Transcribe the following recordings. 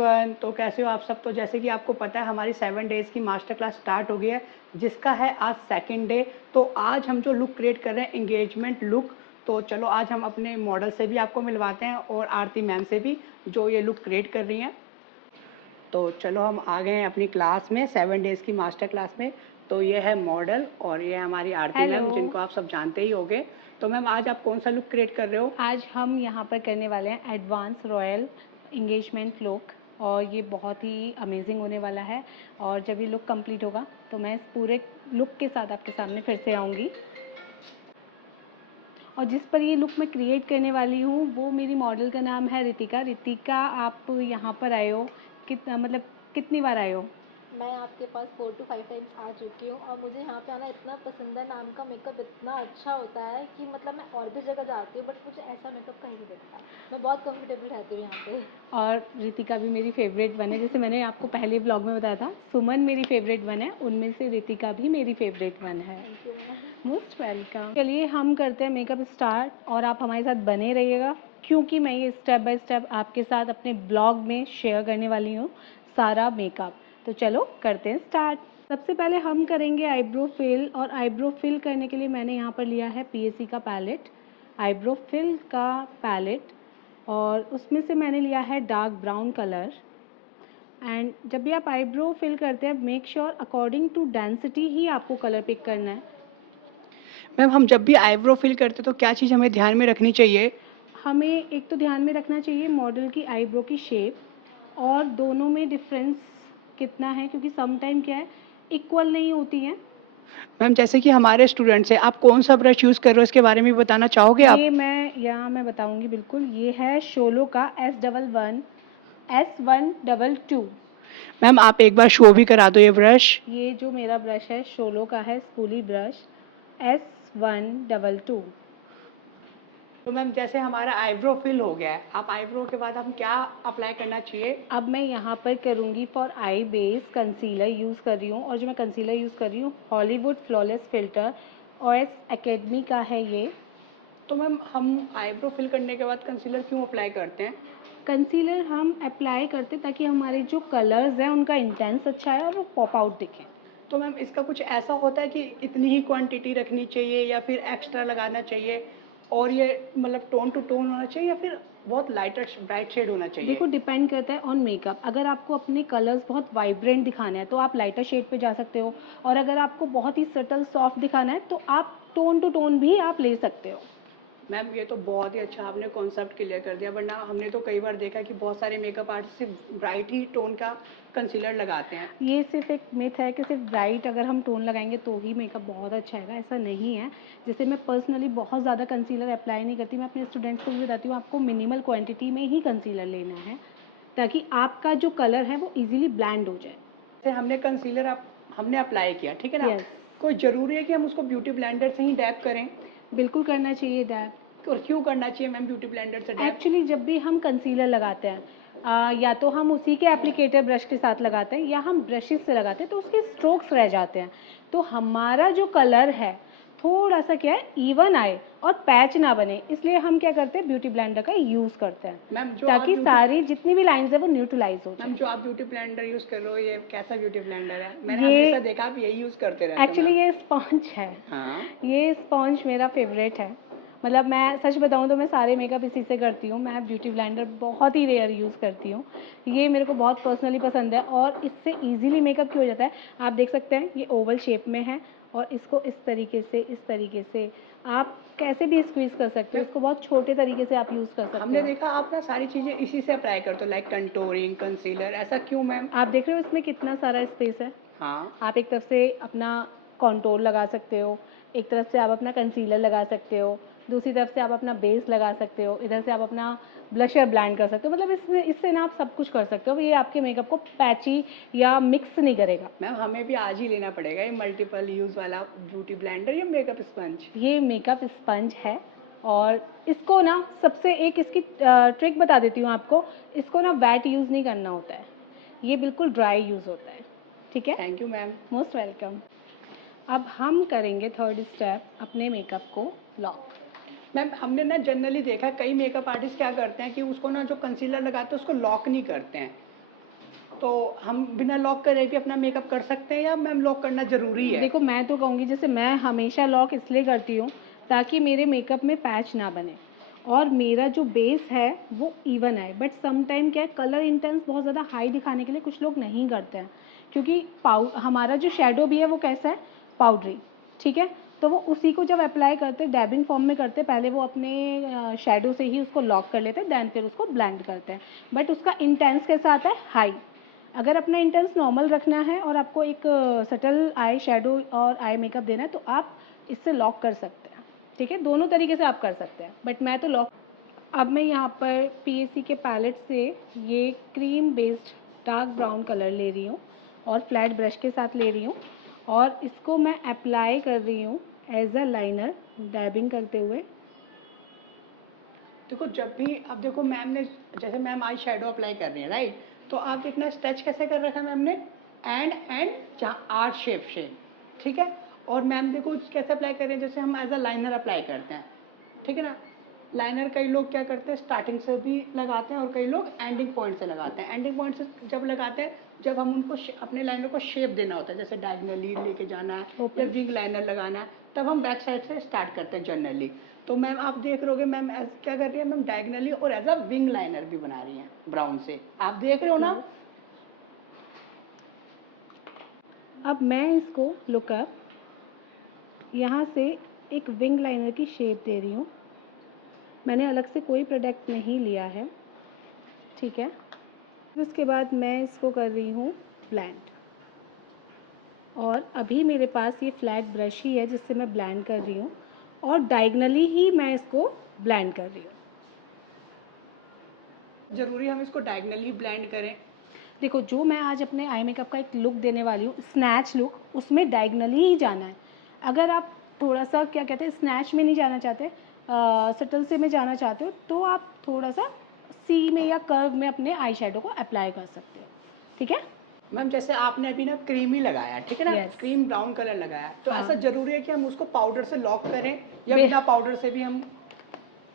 Everyone, तो कैसे हो आप सब। तो जैसे कि आपको पता है हमारी 7 डेज़ की मास्टर क्लास स्टार्ट हो गई है, जिसका है आज सेकंड डे। तो आज हम जो लुक क्रिएट कर रहे हैं एंगेजमेंट लुक, तो चलो आज हम अपने मॉडल से भी आपको मिलवाते हैं और आरती मैम से भी, जो ये लुक क्रिएट कर रही हैं। तो चलो हम आ गए हैं अपनी क्लास में, 7 डेज़ की मास्टर क्लास में। तो ये है मॉडल और ये है हमारी आरती मैम, जिनको आप सब जानते ही होंगे। तो मैम आज आप कौन सा लुक क्रिएट कर रहे हो? आज हम यहाँ पर करने वाले हैं एडवांस रॉयल इंगेजमेंट लुक, और ये बहुत ही अमेजिंग होने वाला है। और जब ये लुक कंप्लीट होगा तो मैं इस पूरे लुक के साथ आपके सामने फिर से आऊँगी। और जिस पर ये लुक मैं क्रिएट करने वाली हूँ वो मेरी मॉडल का नाम है रितिका। रितिका, आप यहाँ पर आए हो कितनी बार आए हो? मैं आपके पास 4 to 5 टाइम्स आ चुकी हूँ और मुझे यहाँ पे आना इतना पसंद है। मैम का मेकअप इतना अच्छा होता है कि मतलब मैं और भी जगह जाती हूँ बट मुझे ऐसा मेकअप कहीं नहीं दिखता। मैं बहुत कंफर्टेबल रहती हूँ यहाँ पे। और रितिका भी मेरी फेवरेट वन है। जैसे मैंने आपको पहले ब्लॉग में बताया था, सुमन मेरी फेवरेट वन है, उनमें से रितिका भी मेरी फेवरेट वन है। Thank you ma'am. Most welcome. चलिए हम करते हैं मेकअप स्टार्ट, और आप हमारे साथ बने रहिएगा, क्योंकि मैं ये स्टेप बाय स्टेप आपके साथ अपने ब्लॉग में शेयर करने वाली हूँ सारा मेकअप। तो चलो करते हैं स्टार्ट। सबसे पहले हम करेंगे आईब्रो फिल, और आईब्रो फिल करने के लिए मैंने यहाँ पर लिया है पीएससी का पैलेट, आईब्रो फिल का पैलेट, और उसमें से मैंने लिया है डार्क ब्राउन कलर। एंड जब भी आप आईब्रो फिल करते हैं, make sure according to density ही आपको कलर पिक करना है। मैम हम जब भी आईब्रो फिल करते तो क्या चीज़ हमें ध्यान में रखनी चाहिए? हमें एक तो ध्यान में रखना चाहिए मॉडल की आईब्रो की शेप, और दोनों में डिफरेंस कितना है, क्योंकि सम टाइम क्या है इक्वल नहीं होती हैं। मैम जैसे कि हमारे स्टूडेंट्स हैं, आप कौन सा ब्रश यूज़ कर रहे हो इसके बारे में भी बताना चाहोगे आप? ये मैं बताऊंगी बिल्कुल। ये है शोलो का S11 S122। मैम आप एक बार शो भी करा दो ये ब्रश। ये जो मेरा ब्रश है शोलो का है स्कूली ब्रश S122। तो मैम जैसे हमारा आईब्रो फिल हो गया है, आप आईब्रो के बाद हम क्या अप्लाई करना चाहिए? अब मैं यहाँ पर करूँगी for I base concealer use कर रही हूँ, और जो मैं कंसीलर यूज़ कर रही हूँ Hollywood flawless filter OS academy का है ये। तो मैम हम आईब्रो फिल करने के बाद कंसीलर क्यों अप्लाई करते हैं? कंसीलर हम अप्लाई करते ताकि हमारे जो कलर्स हैं उनका इंटेंस अच्छा है और वो पॉप आउट दिखें। तो मैम इसका कुछ ऐसा होता है कि इतनी ही क्वांटिटी रखनी चाहिए या फिर एक्स्ट्रा लगाना चाहिए, और ये मतलब टोन टू टोन होना चाहिए या फिर बहुत लाइटर ब्राइट शेड होना चाहिए? देखो डिपेंड करता है ऑन मेकअप। अगर आपको अपने कलर्स बहुत वाइब्रेंट दिखाने हैं तो आप लाइटर शेड पे जा सकते हो, और अगर आपको बहुत ही सटल सॉफ्ट दिखाना है तो आप टोन टू टोन भी आप ले सकते हो। मैम ये तो बहुत ही अच्छा आपने कॉन्सेप्ट क्लियर कर दिया, वरना हमने तो कई बार देखा कि बहुत सारे मेकअप आर्टिस्ट सिर्फ ब्राइट ही टोन का कंसीलर लगाते हैं। ये सिर्फ एक मिथ है कि सिर्फ ब्राइट अगर हम टोन लगाएंगे तो ही मेकअप बहुत अच्छा आएगा, ऐसा नहीं है। जैसे मैं पर्सनली बहुत ज़्यादा कंसीलर अप्लाई नहीं करती, मैं अपने स्टूडेंट्स को भी बताती हूँ आपको मिनिमल क्वांटिटी में ही कंसीलर लेना है, ताकि आपका जो कलर है वो इजीली ब्लेंड हो जाए। जैसे हमने कंसीलर हमने अप्लाई किया, ठीक है ना? यस, कोई ज़रूरी है कि हम उसको ब्यूटी ब्लेंडर से ही डैप करें? बिल्कुल करना चाहिए डैप। और क्यों करना चाहिए मैम ब्यूटी ब्लेंडर से डैप? एक्चुअली जब भी हम कंसीलर लगाते हैं, या तो हम उसी के एप्लीकेटर ब्रश के साथ लगाते हैं या हम ब्रशेस से लगाते हैं, तो उसके स्ट्रोक्स रह जाते हैं। तो हमारा जो कलर है थोड़ा सा क्या है इवन आए और पैच ना बने, इसलिए हम क्या करते हैं ब्यूटी ब्लेंडर का यूज़ करते हैं, मैम जो ताकि सारी जितनी भी लाइंस है वो न्यूट्रलाइज हो जाए। मैम जो आप ब्यूटी ब्लेंडर यूज़ कर रहे हो, ये कैसा ब्यूटी ब्लेंडर है? मैंने ये हमेशा देखा आप यही यूज़ करते रहते हो। एक्चुअली ये स्पॉन्ज है। हाँ। ये स्पॉन्ज मेरा फेवरेट है। मतलब मैं सच बताऊँ तो मैं सारे मेकअप इसी से करती हूँ। मैं ब्यूटी ब्लेंडर बहुत ही रेयर यूज़ करती हूँ। ये मेरे को बहुत पर्सनली पसंद है, और इससे इजीली मेकअप क्यों हो जाता है। आप देख सकते हैं ये ओवल शेप में है, और इसको इस तरीके से आप कैसे भी स्क्वीज़ कर सकते हो। इसको बहुत छोटे तरीके से आप यूज़ कर सकते हो। हमने देखा आप ना सारी चीज़ें इसी से अप्लाई करते हो, लाइक कंटूरिंग, कंसीलर, ऐसा क्यों मैम? आप देख रहे हो इसमें कितना सारा स्पेस है। हाँ। आप एक तरफ से अपना कॉन्टोर लगा सकते हो, एक तरफ से आप अपना कंसीलर लगा सकते हो, दूसरी तरफ से आप अपना बेस लगा सकते हो, इधर से आप अपना ब्लशर ब्लेंड कर सकते हो। मतलब इससे ना आप सब कुछ कर सकते हो। ये आपके मेकअप को पैची या मिक्स नहीं करेगा। मैम हमें भी आज ही लेना पड़ेगा ये मल्टीपल यूज़ वाला ब्यूटी ब्लेंडर या मेकअप स्पंज? ये मेकअप स्पंज है, और इसको ना सबसे एक इसकी ट्रिक बता देती हूँ आपको। इसको ना वेट यूज़ नहीं करना होता है, ये बिल्कुल ड्राई यूज़ होता है। ठीक है, thank you ma'am. Most welcome. अब हम करेंगे थर्ड स्टेप, अपने मेकअप को लॉक। मैम हमने ना जनरली देखा कई मेकअप आर्टिस्ट क्या करते हैं कि उसको ना जो कंसीलर लगाते हैं उसको लॉक नहीं करते हैं, तो हम बिना लॉक करे भी अपना मेकअप कर सकते हैं या मैम लॉक करना ज़रूरी है? देखो मैं तो कहूँगी, जैसे मैं हमेशा लॉक इसलिए करती हूँ ताकि मेरे मेकअप में पैच ना बने और मेरा जो बेस है वो इवन आए। बट सम टाइम क्या है, कलर इंटेंस बहुत ज़्यादा हाई दिखाने के लिए कुछ लोग नहीं करते हैं, क्योंकि हमारा जो शेडो भी है वो कैसा है, पाउडरी, ठीक है। तो वो उसी को जब अप्लाई करते, डैबिंग फॉर्म में करते, पहले वो अपने शेडो से ही उसको लॉक कर लेते हैं, देन फिर उसको ब्लेंड करते हैं। बट उसका इंटेंस कैसा आता है, हाई। अगर अपना इंटेंस नॉर्मल रखना है और आपको एक सटल आई शेडो और आई मेकअप देना है तो आप इससे लॉक कर सकते हैं, ठीक है। दोनों तरीके से आप कर सकते हैं, बट मैं तो लॉक। अब मैं यहाँ पर पीएसी के पैलेट से ये cream based dark brown colour ले रही हूँ और फ्लैट ब्रश के साथ ले रही हूँ और इसको मैं अप्लाई कर रही हूँ एज अ लाइनर, डैबिंग करते हुए। देखो जब भी अब देखो मैम ने, जैसे मैम आई शेडो अप्लाई कर रही है राइट, तो आप देखना स्टेच कैसे कर रखा है मैम ने, एंड जहाँ आर शेप से, ठीक है। और मैम देखो कैसे अप्लाई कर रहे हैं, जैसे हम एज अ लाइनर अप्लाई करते हैं, ठीक है ना। लाइनर कई लोग क्या करते हैं स्टार्टिंग से भी लगाते हैं और कई लोग एंडिंग पॉइंट से लगाते हैं। एंडिंग पॉइंट से जब लगाते हैं, जब हम उनको अपने लाइनर को शेप देना होता है, जैसे डायगनली लेके जाना है या विंग लाइनर लगाना है, तब हम बैक साइड से स्टार्ट करते हैं जनरली। तो मैम आप देख रहे होगे मैम क्या कर रही है, मैम डायगनली और एज अ विंग लाइनर भी बना रही हैं ब्राउन से, आप देख रहे हो ना। अब मैं इसको लुकअप यहाँ से एक विंग लाइनर की शेप दे रही हूँ। मैंने अलग से कोई प्रोडक्ट नहीं लिया है, ठीक है। उसके बाद मैं इसको कर रही हूँ ब्लेंड, और अभी मेरे पास ये फ्लैट ब्रश ही है जिससे मैं ब्लेंड कर रही हूँ और डायगनली ही मैं इसको ब्लेंड कर रही हूँ। जरूरी हम इसको डायगनली ब्लेंड करें? देखो जो मैं आज अपने आई मेकअप का एक लुक देने वाली हूँ, स्नैच लुक, उसमें डायगनली ही जाना है। अगर आप थोड़ा सा क्या कहते हैं स्नैच में नहीं जाना चाहते, सटल से में जाना चाहते हो, तो आप थोड़ा सा सी में या कर्व में अपने आई शेडो को अप्लाई कर सकते हो, ठीक है। मैम जैसे आपने अभी ना क्रीम ही लगाया, ठीक है ना, Yes. क्रीम ब्राउन कलर लगाया, तो हाँ। ऐसा जरूरी है कि हम उसको पाउडर से लॉक करें या बे- बिना पाउडर से भी हम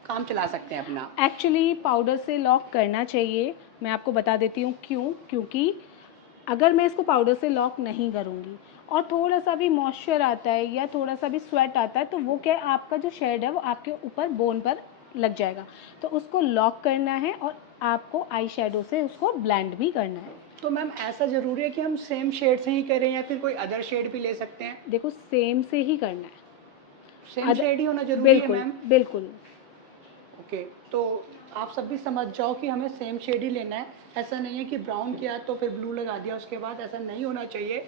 काम चला सकते हैं अपना? एक्चुअली पाउडर से लॉक करना चाहिए। मैं आपको बता देती हूँ क्यों। क्योंकि अगर मैं इसको पाउडर से लॉक नहीं करूँगी और थोड़ा सा भी मॉइस्चर आता है या थोड़ा सा भी स्वेट आता है, तो वो क्या है, आपका जो शेड है वो आपके ऊपर बोन पर लग जाएगा। तो उसको लॉक करना है और आपको आई शेडो से उसको ब्लेंड भी करना है। तो मैम ऐसा जरूरी है कि हम सेम शेड से ही करें या फिर कोई अदर शेड भी ले सकते हैं? देखो सेम से ही करना है, सेम शेड ही होना जरूरी है बिल्कुल मैम? बिल्कुल। ओके, तो आप सब भी समझ जाओ कि हमें सेम शेड ही लेना है। ऐसा नहीं है कि ब्राउन किया तो फिर ब्लू लगा दिया उसके बाद, ऐसा नहीं होना चाहिए,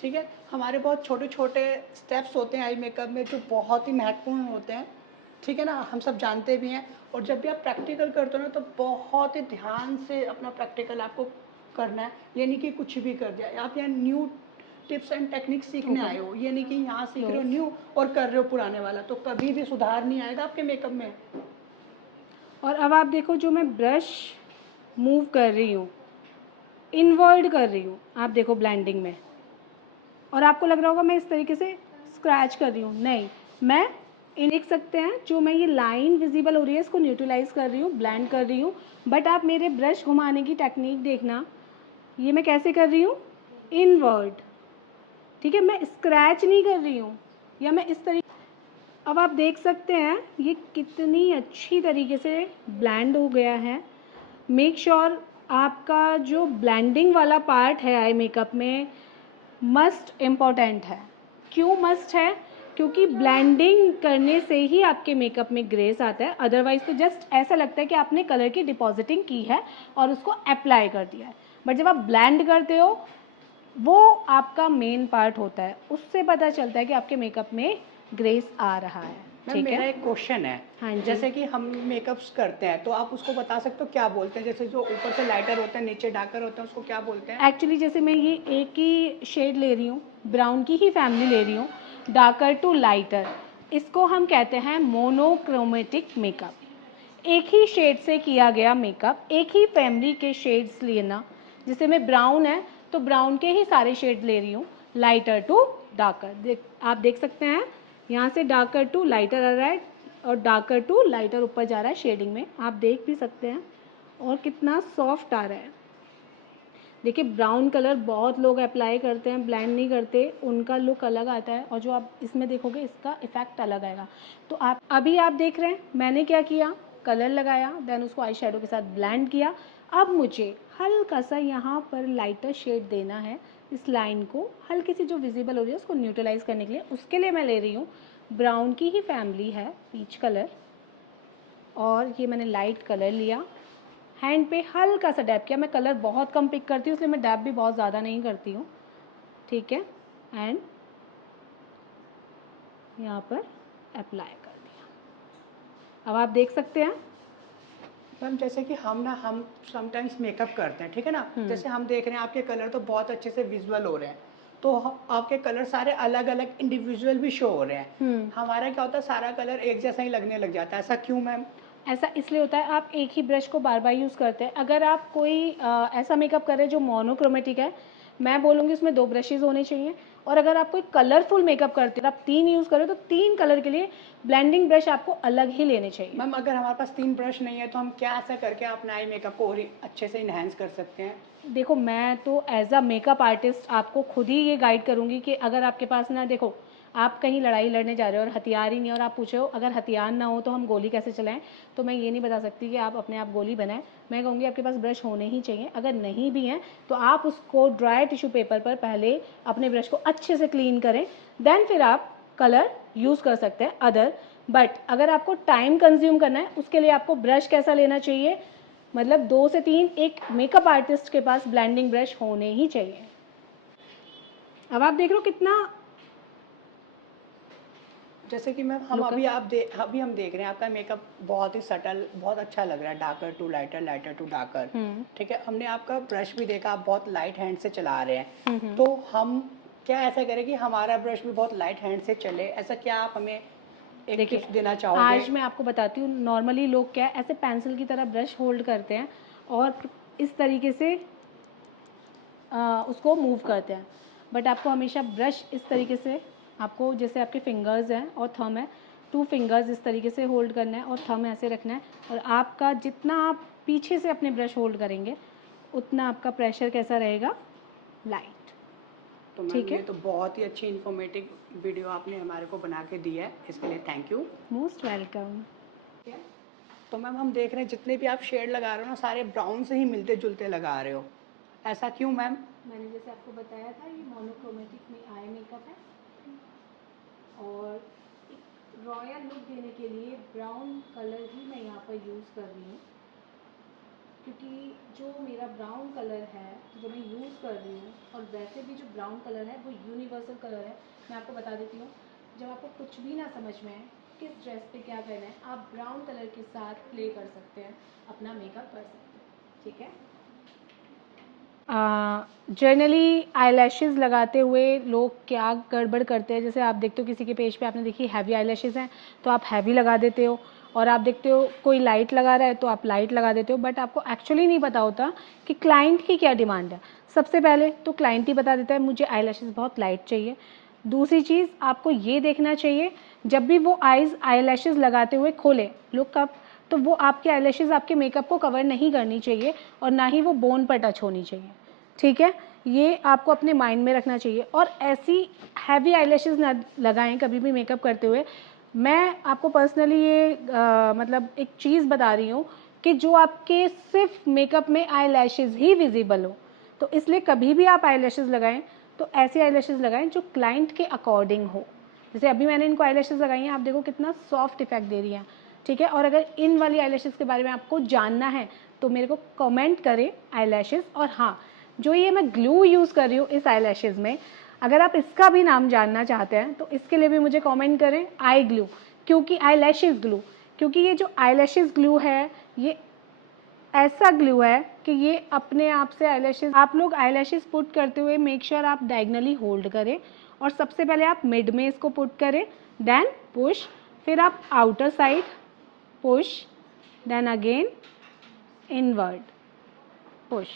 ठीक है। हमारे बहुत छोटे छोटे स्टेप्स होते हैं आई मेकअप में जो बहुत ही महत्वपूर्ण होते हैं, ठीक है ना, हम सब जानते भी हैं। और जब भी आप प्रैक्टिकल करते हो ना, तो बहुत ही ध्यान से अपना प्रैक्टिकल आपको करना है। ये नहीं कि कुछ भी कर दिया। आप यहाँ न्यू टिप्स एंड टेक्निक सीखने आए हो, ये नहीं कि यहाँ सीख रहे हो न्यू और कर रहे हो पुराने वाला, तो कभी भी सुधार नहीं आएगा आपके मेकअप में। और अब आप देखो जो मैं ब्रश मूव कर रही हूँ, इनवर्ड कर रही हूँ, आप देखो ब्लेंडिंग में, और आपको लग रहा होगा मैं इस तरीके से स्क्रैच कर रही हूँ, नहीं, मैं देख सकते हैं जो मैं ये लाइन विजिबल हो रही है इसको न्यूट्रलाइज कर रही हूँ, ब्लेंड कर रही हूँ। बट आप मेरे ब्रश घुमाने की टेक्निक देखना, ये मैं कैसे कर रही हूँ, इनवर्ड, ठीक है। मैं स्क्रैच नहीं कर रही हूँ, या मैं इस तरीके। अब आप देख सकते हैं ये कितनी अच्छी तरीके से ब्लेंड हो गया है। मेक श्योर आपका जो ब्लेंडिंग वाला पार्ट है आई मेकअप में मस्ट इम्पॉर्टेंट है। क्यों मस्ट है? क्योंकि ब्लेंडिंग करने से ही आपके मेकअप में ग्रेस आता है। अदरवाइज तो जस्ट ऐसा लगता है कि आपने कलर की डिपॉजिटिंग की है और उसको अप्लाई कर दिया है। बट जब आप ब्लेंड करते हो, वो आपका मेन पार्ट होता है, उससे पता चलता है कि आपके मेकअप में ग्रेस आ रहा है। मैम मेरा एक क्वेश्चन है, हाँ जी। जैसे कि हम मेकअप्स करते हैं तो आप उसको बता सकते हो क्या बोलते हैं? जैसे जो ऊपर से लाइटर होता है नीचे डार्कर होता है, उसको क्या बोलते हैं? एक्चुअली जैसे मैं ये एक ही शेड ले रही हूँ, ब्राउन की ही फैमिली ले रही हूँ, डार्कर टू लाइटर, इसको हम कहते हैं मोनोक्रोमेटिक मेकअप। एक ही शेड से किया गया मेकअप, एक ही फैमिली के शेड्स लेना। जैसे मैं ब्राउन है तो ब्राउन के ही सारे शेड ले रही हूँ, लाइटर टू डार्कर। आप देख सकते हैं यहाँ से डार्कर टू लाइटर आ रहा है और डार्कर टू लाइटर ऊपर जा रहा है शेडिंग में, आप देख भी सकते हैं, और कितना सॉफ्ट आ रहा है। देखिए ब्राउन कलर बहुत लोग अप्लाई करते हैं, ब्लेंड नहीं करते, उनका लुक अलग आता है, और जो आप इसमें देखोगे इसका इफ़ेक्ट अलग आएगा। तो आप अभी आप देख रहे हैं मैंने क्या किया, कलर लगाया, देन उसको आई शेडो के साथ ब्लेंड किया। अब मुझे हल्का सा यहाँ पर लाइटर शेड देना है, इस लाइन को हल्की सी जो विजिबल हो रही है उसको न्यूट्रलाइज करने के लिए। उसके लिए मैं ले रही हूँ ब्राउन की ही फैमिली है, पीच कलर, और ये मैंने लाइट कलर लिया, हैंड पे हल्का सा डैब किया। मैं कलर बहुत कम पिक करती हूँ इसलिए मैं डैब भी बहुत ज़्यादा नहीं करती हूँ, ठीक है। एंड यहाँ पर अप्लाई कर दिया। अब आप देख सकते हैं मैम जैसे कि हम समटाइम्स मेकअप करते हैं, ठीक है ना, जैसे हम देख रहे हैं आपके कलर तो बहुत अच्छे से विजुअल हो रहे हैं, तो आपके कलर सारे अलग अलग इंडिविजुअल भी शो हो रहे हैं। हमारा क्या होता है सारा कलर एक जैसा ही लगने लग जाता है, ऐसा क्यों मैम? ऐसा इसलिए होता है आप एक ही ब्रश को बार बार यूज़ करते हैं। अगर आप कोई ऐसा मेकअप कर रहे हैं जो मोनोक्रोमेटिक है, मैं बोलूँगी उसमें 2 ब्रशेज़ होने चाहिए। और अगर आप कोई कलरफुल मेकअप करते हैं, आप 3 यूज़ करें तो 3 कलर के लिए ब्लेंडिंग ब्रश आपको अलग ही लेने चाहिए। मैम अगर हमारे पास 3 ब्रश नहीं है तो हम क्या ऐसा करके अपना आई मेकअप को और अच्छे से इन्हेंस कर सकते हैं? देखो मैं तो एज अ मेकअप आर्टिस्ट आपको खुद ही ये गाइड करूँगी कि अगर आपके पास ना, देखो आप कहीं लड़ाई लड़ने जा रहे हो और हथियार ही नहीं है और आप पूछो अगर हथियार ना हो तो हम गोली कैसे चलाएं, तो मैं ये नहीं बता सकती कि आप अपने आप गोली बनाएं। मैं कहूँगी आपके पास ब्रश होने ही चाहिए। अगर नहीं भी हैं तो आप उसको ड्राई टिश्यू पेपर पर पहले अपने ब्रश को अच्छे से क्लीन करें, देन फिर आप कलर यूज़ कर सकते हैं अदर। बट अगर आपको टाइम कंज्यूम करना है उसके लिए आपको ब्रश कैसा लेना चाहिए, मतलब 2 से 3 एक मेकअप आर्टिस्ट के पास ब्लेंडिंग ब्रश होने ही चाहिए। अब आप देख रहे हो कितना, जैसे कि मैम अभी हम देख रहे हैं आपका मेकअप बहुत ही सटल, बहुत अच्छा लग रहा है, darker to lighter, lighter to darker, ठीक है। हमने आपका ब्रश भी देखा, आप बहुत लाइट हैंड से चला रहे हैं, तो हम क्या ऐसा करें कि हमारा ब्रश भी बहुत लाइट हैंड से चले, ऐसा क्या आप हमें एक टिप्स देना चाहोगे? आज मैं आपको बताती हूँ, नॉर्मली लोग क्या ऐसे पेंसिल की तरह ब्रश होल्ड करते हैं और इस तरीके से उसको मूव करते हैं, बट आपको हमेशा ब्रश इस तरीके से, आपको जैसे आपके फिंगर्स हैं और थंब है, 2 फिंगर्स इस तरीके से होल्ड करना है और थंब ऐसे रखना है, और आपका जितना आप पीछे से अपने ब्रश होल्ड करेंगे उतना आपका प्रेशर कैसा रहेगा, लाइट। तो मैम ये तो बहुत ही अच्छी इन्फॉर्मेटिव वीडियो आपने हमारे को बना के दी है, इसके लिए थैंक यू। Most welcome. तो मैम हम देख रहे हैं जितने भी आप शेड लगा रहे हो ना सारे ब्राउन से ही मिलते जुलते लगा रहे हो, ऐसा क्यों मैम? मैंने जैसे आपको बताया था ये मोनोक्रोमेटिक में आई मेकअप है, और एक रॉयल लुक देने के लिए ब्राउन कलर ही मैं यहाँ पर यूज़ कर रही हूँ, क्योंकि जो मेरा ब्राउन कलर है जो मैं यूज़ कर रही हूँ, और वैसे भी जो ब्राउन कलर है वो यूनिवर्सल कलर है। मैं आपको बता देती हूँ, जब आपको कुछ भी ना समझ में आए किस ड्रेस पे क्या करना है, आप ब्राउन कलर के साथ प्ले कर सकते हैं, अपना मेकअप कर सकते हैं, ठीक है। जनरली आईलैशेस लगाते हुए लोग क्या गड़बड़ करते हैं, जैसे आप देखते हो किसी के पेज पे आपने देखी हैवी आईलैशेस हैं तो आप हैवी लगा देते हो, और आप देखते हो कोई लाइट लगा रहा है तो आप लाइट लगा देते हो, बट आपको एक्चुअली नहीं पता होता कि क्लाइंट की क्या डिमांड है। सबसे पहले तो क्लाइंट ही बता देता है मुझे आईलैशेस बहुत लाइट चाहिए। दूसरी चीज़ आपको ये देखना चाहिए जब भी वो आईलैशेस लगाते हुए खोले लुक अप, तो वो आपके आईलैशेस आपके मेकअप को कवर नहीं करनी चाहिए और ना ही वो बोन पर टच होनी चाहिए, ठीक है। ये आपको अपने माइंड में रखना चाहिए, और ऐसी हैवी आईलैशेस ना लगाएं कभी भी मेकअप करते हुए। मैं आपको पर्सनली ये मतलब एक चीज़ बता रही हूँ कि जो आपके सिर्फ मेकअप में आईलैशेस ही विजिबल हो, तो इसलिए कभी भी आप आईलैशेस लगाएं तो ऐसी आईलैशेस लगाएं जो क्लाइंट के अकॉर्डिंग हो। जैसे अभी मैंने इनको आईलैशेस लगाई हैं, आप देखो कितना सॉफ्ट इफेक्ट दे रही हैं, ठीक है। और अगर इन वाली आईलैशेस के बारे में आपको जानना है तो मेरे को कमेंट करें आईलैशेस। और हाँ, जो ये मैं ग्लू यूज़ कर रही हूँ इस आईलैशेस में, अगर आप इसका भी नाम जानना चाहते हैं तो इसके लिए भी मुझे कमेंट करें आई ग्लू, क्योंकि आईलैशेस ग्लू, क्योंकि ये जो आईलैशेस ग्लू है ये ऐसा ग्लू है कि ये अपने आप से आईलैशेस, आप लोग आईलैशेस पुट करते हुए मेक श्योर आप डायगनली होल्ड करें, और सबसे पहले आप मिड में इसको पुट करें, देन पुश, फिर आप outer side push, then again inward push,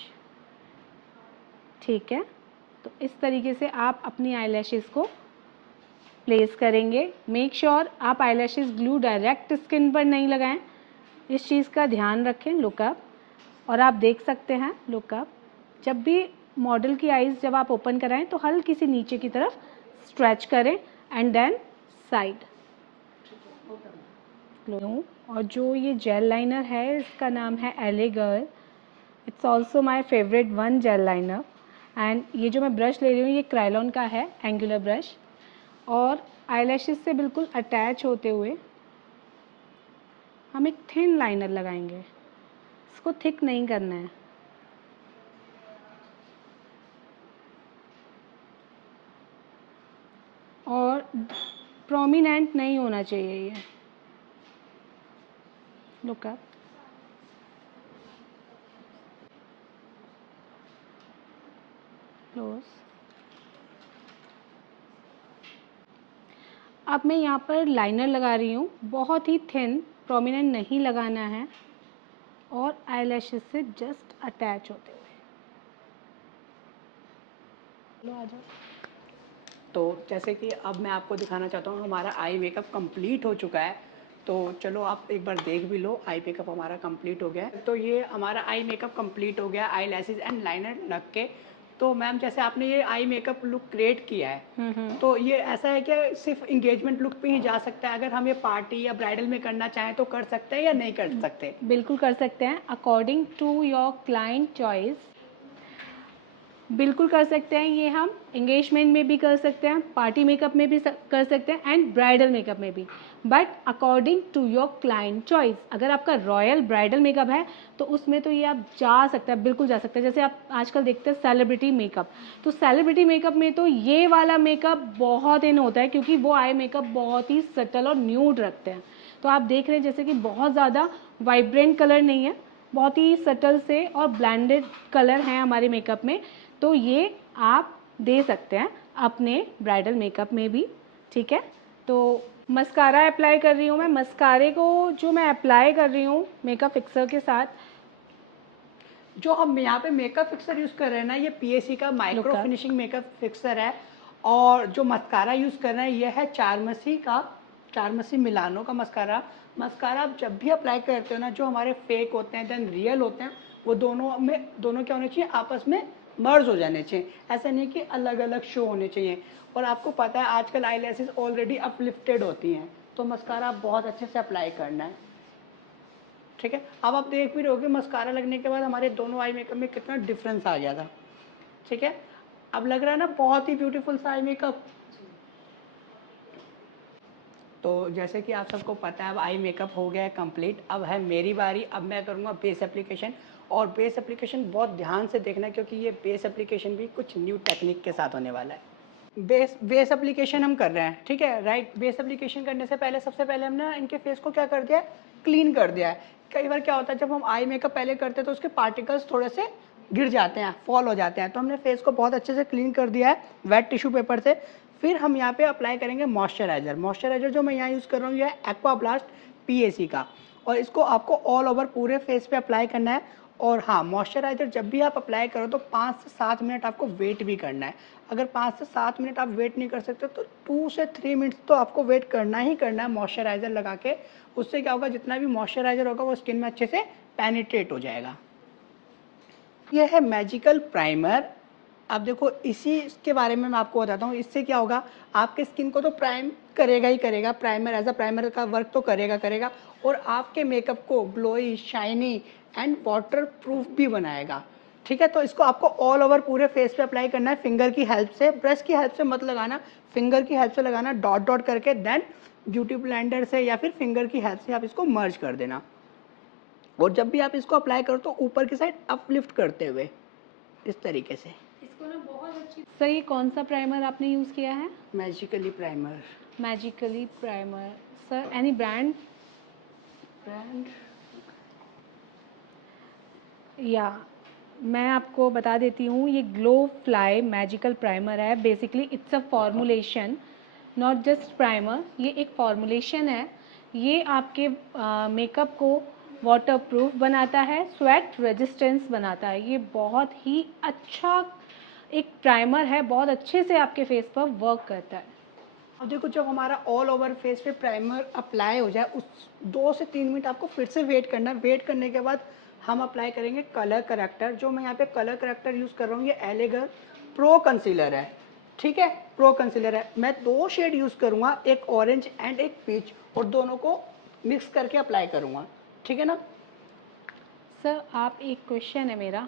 ठीक है। तो इस तरीके से आप अपनी आईलैशेस को प्लेस करेंगे। मेक श्योर आप आईलैशेस ग्लू डायरेक्ट स्किन पर नहीं लगाएं, इस चीज़ का ध्यान रखें। लुकअप, और आप देख सकते हैं लुकअप, जब भी मॉडल की आईज़ जब आप ओपन कराएं तो हल्की सी नीचे की तरफ स्ट्रेच करें एंड देन साइड लूँ। और जो ये जेल लाइनर है इसका नाम है एले girl. It's also my favourite one jail liner. And ये जो मैं ब्रश ले रही हूँ ये क्रायलॉन का है, एंगुलर ब्रश। और आईलैशेस से बिल्कुल अटैच होते हुए हम एक थिन लाइनर लगाएंगे। इसको थिक नहीं करना है। और प्रोमिनेंट नहीं होना चाहिए ये। Look up. क्लोज। अब मैं यहाँ पर लाइनर लगा रही हूँ, बहुत ही थिन, प्रोमिनेंट नहीं लगाना है और आईलैशेस से जस्ट अटैच होते हुए। लो आ जाओ। तो जैसे कि अब मैं आपको दिखाना चाहता हूँ हमारा आई मेकअप कंप्लीट हो चुका है। तो चलो आप एक बार देख भी लो, आई मेकअप हमारा कंप्लीट हो गया है। तो ये हमारा आई मेकअप कंप्लीट हो गया, आई लैसेस एंड लाइनर लग के। तो मैम जैसे आपने ये आई मेकअप लुक क्रिएट किया है, तो ये ऐसा है कि सिर्फ इंगेजमेंट लुक पे ही जा सकता है? अगर हम ये पार्टी या ब्राइडल में करना चाहें तो कर सकते हैं या नहीं कर सकते? बिल्कुल कर सकते हैं, according to your client choice. बिल्कुल कर सकते हैं। ये हम एंगेजमेंट में भी कर सकते हैं, पार्टी मेकअप में भी कर सकते हैं एंड ब्राइडल मेकअप में भी, but according to your client choice. अगर आपका रॉयल ब्राइडल मेकअप है तो उसमें तो ये आप जा सकते हैं, बिल्कुल जा सकते हैं। जैसे आप आजकल देखते हैं सेलिब्रिटी मेकअप, तो सेलिब्रिटी मेकअप में तो ये वाला मेकअप बहुत इन होता है क्योंकि वो आई मेकअप बहुत ही सटल और न्यूड रखते हैं। तो आप देख रहे हैं जैसे कि बहुत ज़्यादा वाइब्रेंट कलर नहीं है, बहुत ही सटल से और ब्लेंडेड कलर हैं हमारे मेकअप में। तो ये आप दे सकते हैं अपने ब्राइडल मेकअप में भी, ठीक है। तो मस्कारा अप्लाई कर रही हूँ मैं। मस्कारे को जो मैं अप्लाई कर रही हूँ मेकअप फिक्सर के साथ, जो हम यहाँ पे मेकअप फिक्सर यूज़ कर रहे हैं ना, ये पीएसी का माइक्रो फिनिशिंग मेकअप फिक्सर है। और जो मस्कारा यूज़ कर रहे हैं ये है चारमसी मिलानो का मस्कारा। मस्कारा आप जब भी अप्लाई करते हो ना, जो हमारे फेक होते हैं देन रियल होते हैं, वो दोनों क्या होने चाहिए, आपस में मर्ज हो जाने चाहिए। ऐसा नहीं कि अलग अलग शो होने चाहिए। और आपको पता है आजकल आईलैशेस ऑलरेडी अपलिफ्टेड होती हैं, तो मस्कारा बहुत अच्छे से अप्लाई करना है, ठीक है। अब आप देख भी रहोगे मस्कारा लगने के बाद हमारे दोनों आई मेकअप में कितना डिफरेंस आ गया था, ठीक है। अब लग रहा है ना बहुत ही ब्यूटीफुल सा आई मेकअप। तो जैसे कि आप सबको पता है अब आई मेकअप हो गया है कंप्लीट। अब है मेरी बारी। अब मैं करूँगा बेस एप्लीकेशन। और बेस एप्लीकेशन बहुत ध्यान से देखना क्योंकि ये बेस एप्लीकेशन भी कुछ न्यू टेक्निक के साथ होने वाला है। बेस एप्लीकेशन हम कर रहे हैं, ठीक है, राइट। बेस एप्लीकेशन करने से पहले सबसे पहले हमने इनके फेस को क्या कर दिया है, क्लीन कर दिया है। कई बार क्या होता है जब हम आई मेकअप पहले करते हैं तो उसके पार्टिकल्स थोड़े से गिर जाते हैं, फॉल हो जाते हैं। तो हमने फेस को बहुत अच्छे से क्लीन कर दिया है वेट टिश्यू पेपर से। फिर हम यहाँ पे अप्लाई करेंगे मॉइस्चराइजर जो मैं यहाँ यूज़ कर रहा हूँ ये है एक्वा ब्लास्ट पीएसी का। और इसको आपको ऑल ओवर पूरे फेस पे अप्लाई करना है। और हाँ, मॉइस्चराइजर जब भी आप अप्लाई करो तो 5 से 7 मिनट आपको वेट भी करना है। अगर 5 से 7 मिनट आप वेट नहीं कर सकते तो 2 से 3 मिनट्स तो आपको वेट करना ही करना है मॉइस्चराइजर लगा के। उससे क्या होगा, जितना भी मॉइस्चराइजर होगा वो स्किन में अच्छे से पेनिट्रेट हो जाएगा। यह है मैजिकल प्राइमर। अब देखो इसी के बारे में मैं आपको बताता हूँ। इससे क्या होगा, आपके स्किन को तो प्राइम करेगा ही करेगा, प्राइमर एज अ प्राइमर का वर्क तो करेगा और आपके मेकअप को glowy, shiny and water proof भी बनाएगा, ठीक है। तो इसको आपको ऑल ओवर पूरे फेस पे अप्लाई करना है फिंगर की हेल्प से। ब्रश की हेल्प से मत लगाना, फिंगर की हेल्प से लगाना, डॉट डॉट करके। देन ब्यूटी ब्लेंडर से या फिर फिंगर की हेल्प से आप इसको मर्ज कर देना। और जब भी आप इसको अप्लाई करो तो ऊपर की साइड अपलिफ्ट करते हुए इस तरीके से। इसको ना बहुत अच्छी। सर ये कौन सा प्राइमर आपने यूज़ किया है? Magically primer. Magically primer. Sir any brand? या मैं आपको बता देती हूँ, ये ग्लो फ्लाई मैजिकल प्राइमर है। Basically it's a formulation, not just primer. ये एक फॉर्मुलेशन है। ये आपके मेकअप को वाटरप्रूफ बनाता है, स्वेट रेजिस्टेंस बनाता है। ये बहुत ही अच्छा एक प्राइमर है, बहुत अच्छे से आपके फेस पर वर्क करता है। अब देखो जब हमारा ऑल ओवर फेस पे प्राइमर अप्लाई हो जाए उस 2 से 3 मिनट आपको फिर से वेट करना है। वेट करने के बाद हम अप्लाई करेंगे कलर करेक्टर। जो मैं यहाँ पे कलर करेक्टर यूज़ कर रहा हूँ ये एलेगर प्रो कंसीलर है, ठीक है, प्रो कंसीलर है। मैं 2 शेड यूज़ करूँगा, एक ऑरेंज एंड एक पीच, और दोनों को मिक्स करके अप्लाई करूँगा, ठीक है ना। सर आप, एक क्वेश्चन है मेरा,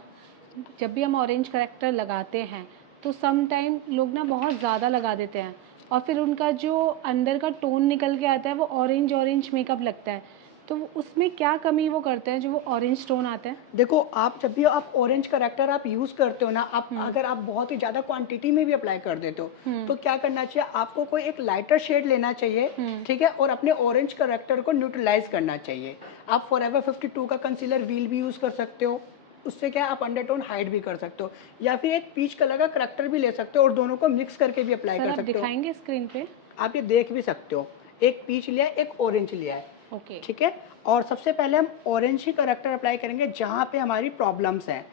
जब भी हम ऑरेंज करेक्टर लगाते हैं तो सम टाइम लोग ना बहुत ज़्यादा लगा देते हैं और फिर उनका जो अंदर का टोन निकल के आता है वो ऑरेंज ऑरेंज मेकअप लगता है, तो उसमें क्या कमी वो करते हैं जो वो ऑरेंज टोन आता है? देखो, आप जब भी आप ऑरेंज करेक्टर आप यूज़ करते हो ना, आप अगर आप बहुत ही ज़्यादा क्वांटिटी में भी अप्लाई कर देते हो तो क्या करना चाहिए, आपको कोई एक लाइटर शेड लेना चाहिए, ठीक है, और अपने ऑरेंज करेक्टर को न्यूट्रलाइज करना चाहिए। आप फॉरएवर 52 का कंसीलर व्हील भी यूज़ कर सकते हो, उससे क्या आप अंडरटोन हाइड भी कर सकते हो, या फिर एक पीच कलर का करेक्टर भी ले सकते हो और दोनों को मिक्स करके भी अप्लाई सर कर आप सकते हो। दिखाएंगे स्क्रीन पे? आप ये देख भी सकते हो, एक पीच लिया है, एक ऑरेंज लिया है, ओके। ठीक है। और सबसे पहले हम ऑरेंज ही करेक्टर अप्लाई करेंगे जहाँ पे हमारी प्रॉब्लम्स हैं।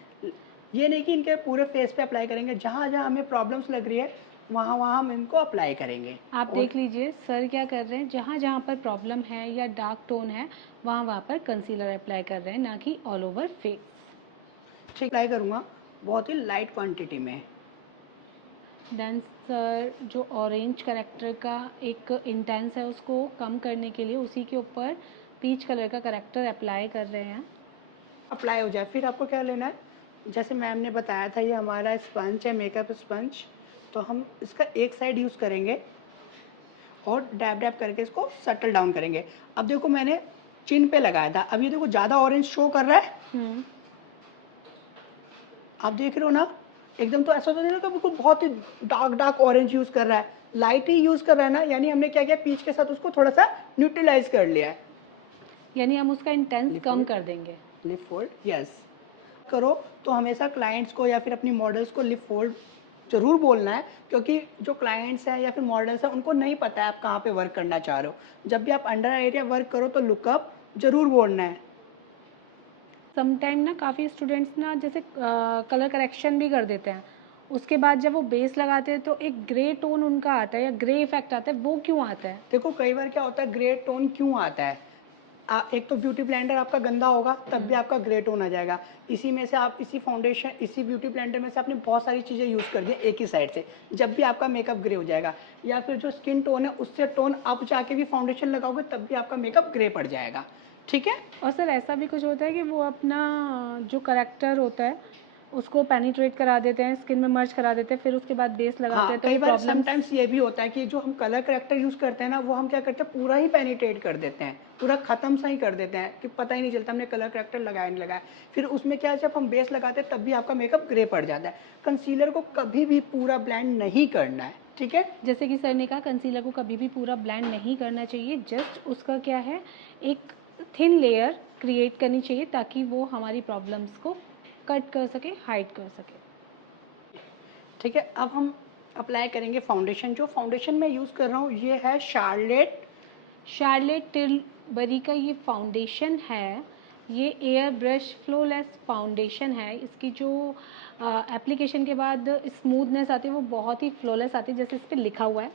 ये नहीं कि इनके पूरे फेस पे अप्लाई करेंगे, जहाँ जहाँ हमें प्रॉब्लम्स लग रही है वहाँ वहाँ हम इनको अप्लाई करेंगे। आप देख लीजिए सर क्या कर रहे हैं, जहाँ जहाँ पर प्रॉब्लम है या डार्क टोन है वहाँ वहाँ पर कंसीलर अप्लाई कर रहे हैं, ना कि ऑल ओवर फेस। ठीक, अप्लाई करूँगा बहुत ही लाइट क्वांटिटी में। देन सर जो ऑरेंज करेक्टर का एक इंटेंस है उसको कम करने के लिए उसी के ऊपर पीच कलर का करेक्टर अप्लाई कर रहे हैं। अप्लाई हो जाए फिर आपको क्या लेना है, जैसे मैम ने बताया था ये हमारा स्पंज है, मेकअप स्पंज, तो हम इसका एक साइड यूज़ करेंगे और डैब डैब करके इसको सेटल डाउन करेंगे। अब देखो मैंने चिन पे लगाया था, अब ये देखो ज़्यादा ऑरेंज शो कर रहा है, आप देख रहे हो ना, एकदम तो ऐसा तो नहीं लगा बिल्कुल बहुत ही डार्क डार्क ऑरेंज यूज़ कर रहा है, लाइट ही यूज़ कर रहा है ना, यानी हमने क्या किया, पीच के साथ उसको थोड़ा सा न्यूट्रलाइज कर लिया है। यानी हम उसका इंटेंस कम कर देंगे। लिप फोल्ड, यस करो तो हमेशा क्लाइंट्स को या फिर अपनी मॉडल्स को लिप फोल्ड जरूर बोलना है, क्योंकि जो क्लाइंट्स हैं या फिर मॉडल्स हैं उनको नहीं पता है आप कहाँ पे वर्क करना चाह रहे हो। जब भी आप अंडर एरिया वर्क करो तो लुकअप जरूर बोलना है। सम टाइम ना काफ़ी स्टूडेंट्स ना जैसे कलर करेक्शन भी कर देते हैं, उसके बाद जब वो बेस लगाते हैं तो एक ग्रे टोन उनका आता है या ग्रे इफेक्ट आता है, वो क्यों आता है? देखो कई बार क्या होता है, ग्रे टोन क्यों आता है, एक तो ब्यूटी ब्लेंडर आपका गंदा होगा तब भी आपका ग्रे टोन आ जाएगा। इसी में से आप इसी फाउंडेशन इसी ब्यूटी ब्लेंडर में से आपने बहुत सारी चीज़ें यूज़ कर दी एक ही साइड से, जब भी आपका मेकअप ग्रे हो जाएगा। या फिर जो स्किन टोन है उससे टोन अप जाके भी फाउंडेशन लगाओगे तब भी आपका मेकअप ग्रे पड़ जाएगा, ठीक है। और सर ऐसा भी कुछ होता है कि वो अपना जो करेक्टर होता है उसको पेनिट्रेट करा देते हैं, स्किन में मर्ज करा देते हैं, फिर उसके बाद बेस लगाते हाँ, हैं तो कई वो बार प्रॉब्लम। समटाइम्स ये भी होता है कि जो हम कलर करेक्टर यूज़ करते हैं ना वो हम क्या करते हैं पूरा ही पेनिट्रेट कर देते हैं, पूरा ख़त्म सा ही कर देते हैं कि पता ही नहीं चलता हमने कलर करेक्टर लगाया नहीं लगाया। फिर उसमें क्या है, जब हम बेस लगाते हैं तब भी आपका मेकअप ग्रे पड़ जाता है। कंसीलर को कभी भी पूरा ब्लेंड नहीं करना है, ठीक है। जैसे कि सर ने कहा कंसीलर को कभी भी पूरा ब्लेंड नहीं करना चाहिए, जस्ट उसका क्या है एक थिन लेयर क्रिएट करनी चाहिए ताकि वो हमारी प्रॉब्लम्स को कट कर सके, हाइड कर सके। ठीक है, अब हम अप्लाई करेंगे फाउंडेशन। जो फाउंडेशन मैं यूज़ कर रहा हूँ ये है शार्लेट टिलबरी का ये फाउंडेशन है, ये एयर ब्रश फ्लोलेस फाउंडेशन है। इसकी जो एप्लीकेशन के बाद स्मूथनेस आती है वो बहुत ही फ्लॉलेस आती है, जैसे इस पर लिखा हुआ है।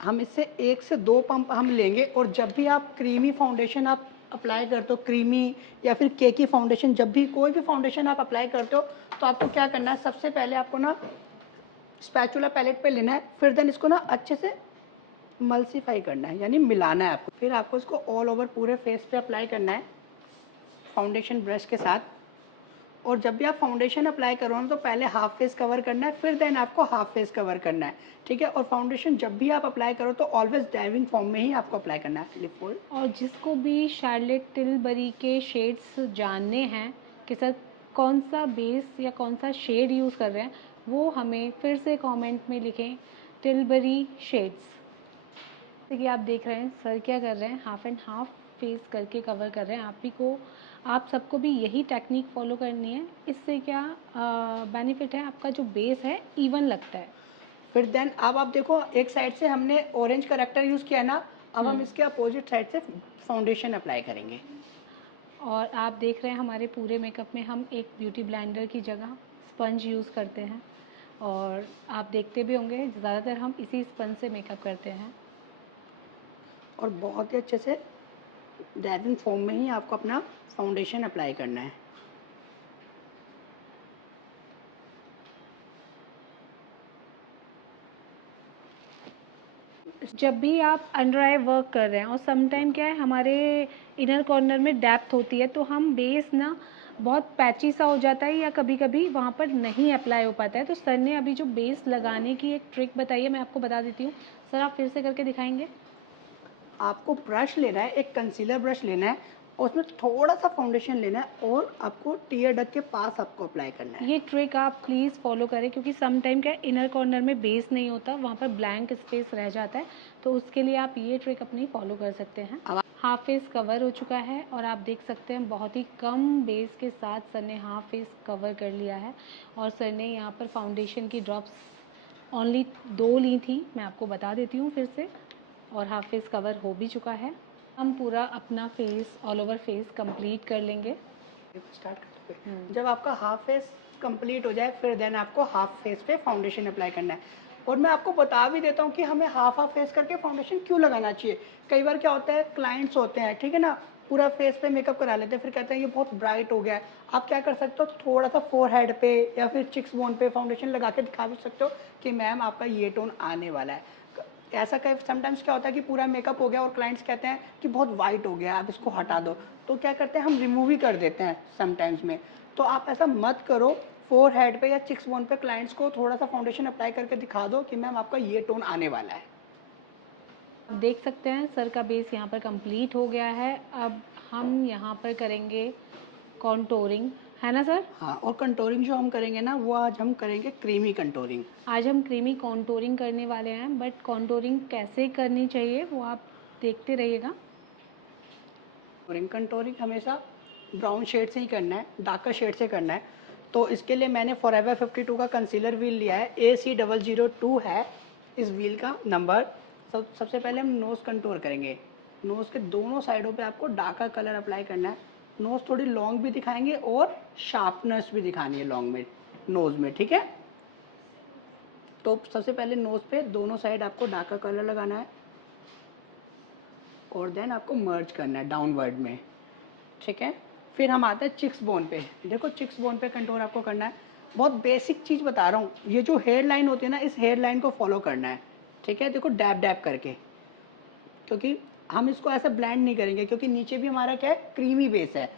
हम इससे 1 से 2 पंप हम लेंगे, और जब भी आप क्रीमी फाउंडेशन आप अप्लाई करते हो, क्रीमी या फिर केकी फाउंडेशन, जब भी कोई भी फाउंडेशन आप अप्लाई करते हो तो आपको क्या करना है, सबसे पहले आपको ना स्पैचुला पैलेट पे लेना है, फिर देन इसको ना अच्छे से मल्सीफाई करना है, यानी मिलाना है आपको। फिर आपको इसको ऑल ओवर पूरे फेस पे अप्लाई करना है फाउंडेशन ब्रश के साथ। और जब भी आप फाउंडेशन अप्लाई करो ना तो पहले हाफ फेस कवर करना है, फिर देन आपको हाफ फेस कवर करना है, ठीक है। और फाउंडेशन जब भी आप अप्लाई करो तो ऑलवेज डाइविंग फॉर्म में ही आपको अप्लाई करना है, लिप फोल्ड। और जिसको भी शार्लेट टिलबरी के शेड्स जानने हैं कि सर कौन सा बेस या कौन सा शेड यूज़ कर रहे हैं, वो हमें फिर से कमेंट में लिखें टिलबरी शेड्स। देखिए आप देख रहे हैं सर क्या कर रहे हैं, हाफ एंड हाफ फेस करके कवर कर रहे हैं। आप सबको भी यही टेक्निक फॉलो करनी है। इससे क्या बेनिफिट है, आपका जो बेस है इवन लगता है। फिर देन अब आप देखो एक साइड से हमने ऑरेंज करेक्टर यूज़ किया ना, अब हम इसके अपोजिट साइड से फाउंडेशन अप्लाई करेंगे। और आप देख रहे हैं हमारे पूरे मेकअप में हम एक ब्यूटी ब्लेंडर की जगह स्पंज यूज़ करते हैं, और आप देखते भी होंगे ज़्यादातर हम इसी स्पंज से मेकअप करते हैं। और बहुत ही अच्छे से डैविंग फॉर्म में ही आपको अपना फाउंडेशन अप्लाई करना है। जब भी आप अंडर आई वर्क कर रहे हैं और सम टाइम क्या है हमारे इनर कॉर्नर में डेप्थ होती है, तो हम बेस ना बहुत पैची सा हो जाता है या कभी कभी वहाँ पर नहीं अप्लाई हो पाता है। तो सर ने अभी जो बेस लगाने की एक ट्रिक बताई है, मैं आपको बता देती हूँ। सर आप फिर से करके दिखाएंगे? आपको ब्रश लेना है, एक कंसीलर ब्रश लेना है और उसमें थोड़ा सा फाउंडेशन लेना है और आपको टीयर डक के पास आपको अप्लाई करना है। ये ट्रिक आप प्लीज़ फॉलो करें, क्योंकि सम टाइम क्या इनर कॉर्नर में बेस नहीं होता, वहाँ पर ब्लैंक स्पेस रह जाता है। तो उसके लिए आप ये ट्रिक अपनी फॉलो कर सकते हैं। अब हाफ फेस कवर हो चुका है और आप देख सकते हैं बहुत ही कम बेस के साथ सर ने हाफ फेस कवर कर लिया है। और सर ने यहाँ पर फाउंडेशन की ड्रॉप्स ओनली 2 ली थी, मैं आपको बता देती हूँ फिर से। और हाफ फेस कवर हो भी चुका है। हम पूरा अपना face all over face complete कर लेंगे। स्टार्ट करते हैं। जब आपका हाफ फेस कंप्लीट हो जाए फिर देन आपको हाफ फेस पे फाउंडेशन अप्लाई करना है। और मैं आपको बता भी देता हूँ कि हमें हाफ फेस करके फाउंडेशन क्यों लगाना चाहिए। कई बार क्या होता है, क्लाइंट्स होते हैं, ठीक है ना, पूरा फेस पे मेकअप करा लेते हैं, फिर कहते हैं ये बहुत ब्राइट हो गया है। आप क्या कर सकते हो, थोड़ा सा फोरहेड पे या फिर चिक्स बोन पे फाउंडेशन लगा के दिखा भी सकते हो कि मैम आपका ये टोन आने वाला है। ऐसा कई समटाइम्स क्या होता है कि पूरा मेकअप हो गया और क्लाइंट्स कहते हैं कि बहुत वाइट हो गया, आप इसको हटा दो। तो क्या करते हैं, हम रिमूव ही कर देते हैं समटाइम्स में। तो आप ऐसा मत करो, फोर हेड पे या चिक्स बोन पे क्लाइंट्स को थोड़ा सा फाउंडेशन अप्लाई करके दिखा दो कि मैम आपका ये टोन आने वाला है। आप देख सकते हैं सर का बेस यहाँ पर कंप्लीट हो गया है। अब हम यहाँ पर करेंगे कॉन्टोरिंग, है ना सर? हाँ, और कंटोरिंग जो हम करेंगे ना, वो आज हम करेंगे क्रीमी कंटोरिंग। आज हम क्रीमी कॉन्टोरिंग करने वाले हैं, बट कॉन्टोरिंग कैसे करनी चाहिए वो आप देखते रहिएगा। कंटोरिंग हमेशा ब्राउन शेड से ही करना है, डार्कर शेड से करना है। तो इसके लिए मैंने फॉरएवर 52 का कंसीलर व्हील लिया है, AC002 है इस व्हील का नंबर। सबसे पहले हम नोज़ कंटोर करेंगे। नोज़ के दोनों साइडों पे आपको डार्कर कलर अप्लाई करना है। नोज़ थोड़ी लॉन्ग भी दिखाएंगे और शार्पनेस भी दिखानी है लॉन्ग में, नोज़ में, ठीक है। तो सबसे पहले नोज़ पे दोनों साइड आपको डार्कर कलर लगाना है और देन आपको मर्ज करना है डाउनवर्ड में, ठीक है। फिर हम आते हैं चिक्स बोन पे। देखो चिक्स बोन पे कंटूर आपको करना है। बहुत बेसिक चीज़ बता रहा हूँ, ये जो हेयर लाइन होती है ना, इस हेयर लाइन को फॉलो करना है, ठीक है। देखो डैब डैब करके, क्योंकि हम इसको ऐसे ब्लेंड नहीं करेंगे क्योंकि नीचे भी हमारा क्या है, क्रीमी बेस है।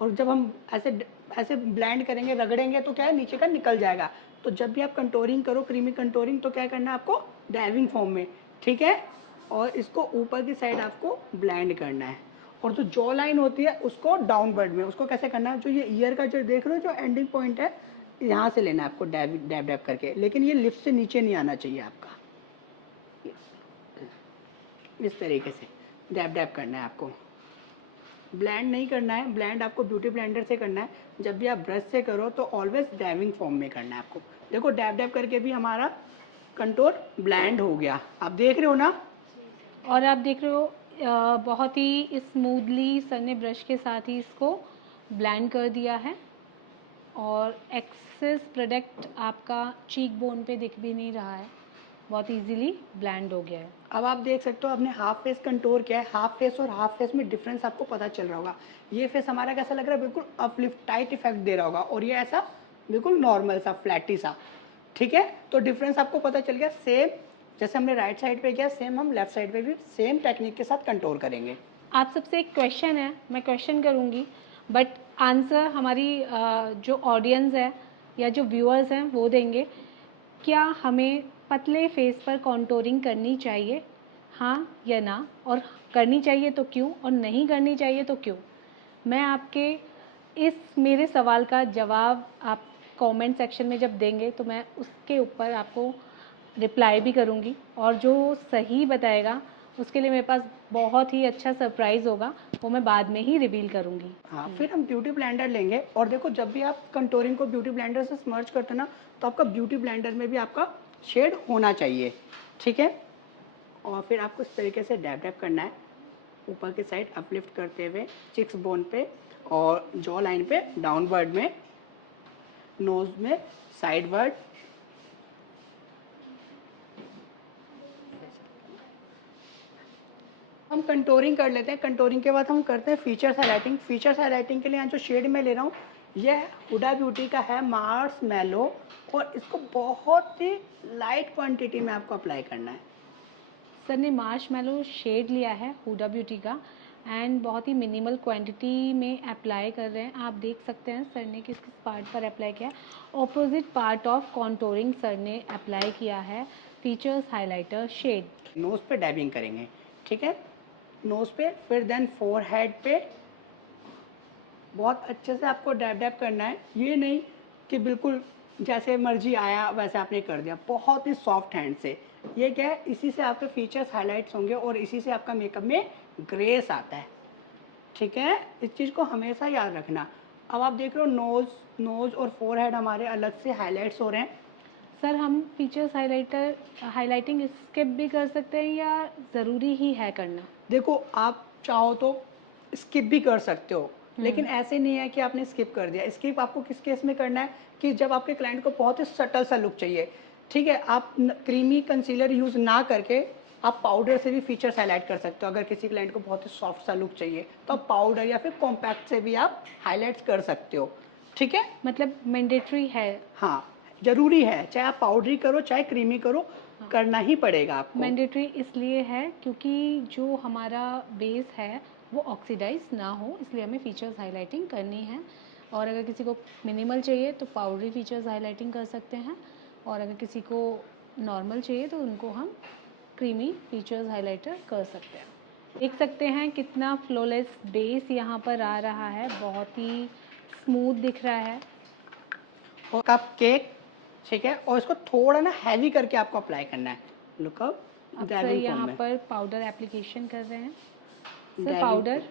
और जब हम ऐसे ऐसे ब्लेंड करेंगे, रगड़ेंगे तो क्या है, नीचे का निकल जाएगा। तो जब भी आप कंटोरिंग करो, क्रीमी कंटोरिंग, तो क्या करना है आपको, डैविंग फॉर्म में, ठीक है। और इसको ऊपर की साइड आपको ब्लेंड करना है। और जो जॉ लाइन होती है उसको डाउनवर्ड में, उसको कैसे करना है, जो ये ईयर का जो देख रहे हो, जो एंडिंग पॉइंट है, यहाँ से लेना है आपको डैब डैब डैब करके, लेकिन ये लिप से नीचे नहीं आना चाहिए आपका। इस तरीके से डैब डैब करना है आपको, ब्लेंड नहीं करना है। ब्लेंड आपको ब्यूटी ब्लेंडर से करना है। जब भी आप ब्रश से करो तो ऑलवेज डैबिंग फॉर्म में करना है आपको। देखो डैब डैब करके भी हमारा कंटूर ब्लेंड हो गया, आप देख रहे हो ना। और आप देख रहे हो बहुत ही स्मूथली सर ने ब्रश के साथ ही इसको ब्लेंड कर दिया है और एक्सेस प्रोडक्ट आपका चीक बोन पे दिख भी नहीं रहा है, बहुत इजीली ब्लेंड हो गया है। अब आप देख सकते हो आपने हाफ फेस कंटूर किया है, हाफ फेस और हाफ फेस में डिफरेंस आपको पता चल रहा होगा। ये फेस हमारा कैसा लग रहा है, बिल्कुल अपलिफ्ट टाइट इफेक्ट दे रहा होगा, और ये ऐसा बिल्कुल नॉर्मल सा फ्लैटी सा, ठीक है। तो डिफरेंस आपको पता चल गया। सेम जैसे हमने राइट साइड पे किया, सेम हम लेफ्ट साइड पे भी सेम टेक्निक के साथ कंटूर करेंगे। आप सबसे एक क्वेश्चन है, मैं क्वेश्चन करूँगी बट आंसर हमारी जो ऑडियंस है या जो व्यूअर्स हैं वो देंगे। क्या हमें पतले फेस पर कॉन्टोरिंग करनी चाहिए, हाँ या ना? और करनी चाहिए तो क्यों, और नहीं करनी चाहिए तो क्यों? मैं आपके इस मेरे सवाल का जवाब आप कमेंट सेक्शन में जब देंगे तो मैं उसके ऊपर आपको रिप्लाई भी करूँगी, और जो सही बताएगा उसके लिए मेरे पास बहुत ही अच्छा सरप्राइज़ होगा, वो मैं बाद में ही रिवील करूँगी। हाँ, फिर हम ब्यूटी ब्लेंडर लेंगे। और देखो जब भी आप कंटूरिंग को ब्यूटी ब्लेंडर से स्मर्ज करते हैं ना, तो आपका ब्यूटी ब्लेंडर में भी आपका शेड होना चाहिए, ठीक है। और फिर आपको इस तरीके से डैब डैब करना है, ऊपर की साइड अपलिफ्ट करते हुए चिक्स बोन पे और जॉ लाइन पे डाउनवर्ड में, नोज में साइडवर्ड। हम कंटूरिंग कर लेते हैं। कंटूरिंग के बाद हम करते हैं फीचर्स हाईलाइटिंग। फीचर्स हाईलाइटिंग के लिए यहाँ जो शेड मैं ले रहा हूँ यह हुडा ब्यूटी का है मार्शमैलो, और इसको बहुत ही लाइट क्वांटिटी में आपको अप्लाई करना है। सर ने मार्शमैलो शेड लिया है हुडा ब्यूटी का एंड बहुत ही मिनिमल क्वांटिटी में अप्लाई कर रहे हैं। आप देख सकते हैं सर ने किस किस पार्ट पर अप्लाई किया है। Opposite part of contouring sir ने अप्लाई किया है फीचर्स हाइलाइटर शेड। नोज पे डैबिंग करेंगे, ठीक है, नोज पे, फिर देन फोरहेड पे बहुत अच्छे से आपको डैब डैब करना है। ये नहीं कि बिल्कुल जैसे मर्जी आया वैसे आपने कर दिया, बहुत ही सॉफ्ट हैंड से। ये क्या है, इसी से आपके फीचर्स हाईलाइट्स होंगे और इसी से आपका मेकअप में ग्रेस आता है, ठीक है। इस चीज़ को हमेशा याद रखना। अब आप देख रहे हो नोज और फोरहेड हमारे अलग से हाईलाइट्स हो रहे हैं। सर हम फीचर्स हाइलाइटिंग स्किप भी कर सकते हैं या ज़रूरी ही है करना? देखो आप चाहो तो स्किप भी कर सकते हो, लेकिन ऐसे नहीं है कि आपने स्किप कर दिया। स्किप आपको किस केस में करना है कि जब आपके क्लाइंट को बहुत ही सटल सा लुक चाहिए, ठीक है, आप क्रीमी कंसीलर यूज़ ना करके आप पाउडर से भी फीचर्स हाईलाइट कर सकते हो। अगर किसी क्लाइंट को बहुत ही सॉफ्ट सा लुक चाहिए तो आप पाउडर या फिर कॉम्पैक्ट से भी आप हाईलाइट्स कर सकते हो, ठीक है। मतलब मैंडेटरी है? हाँ, ज़रूरी है, चाहे आप पाउडरी करो चाहे क्रीमी करो, करना ही पड़ेगा आपको। मैंडेटरी इसलिए है क्योंकि जो हमारा बेस है वो ऑक्सीडाइज ना हो, इसलिए हमें फीचर्स हाइलाइटिंग करनी है। और अगर किसी को मिनिमल चाहिए तो पाउडरी फीचर्स हाइलाइटिंग कर सकते हैं, और अगर किसी को नॉर्मल चाहिए तो उनको हम क्रीमी फीचर्स हाइलाइटर कर सकते हैं। देख सकते हैं कितना फ्लॉलेस बेस यहाँ पर आ रहा है, बहुत ही स्मूथ दिख रहा है। और कप केक, ठीक है, और इसको थोड़ा ना हैवी करके आपको अप्लाई करना है। लुक अप अब सर डैबिंग फॉर्म यहाँ में। पर पाउडर एप्लीकेशन कर रहे हैं। Sir dabbing powder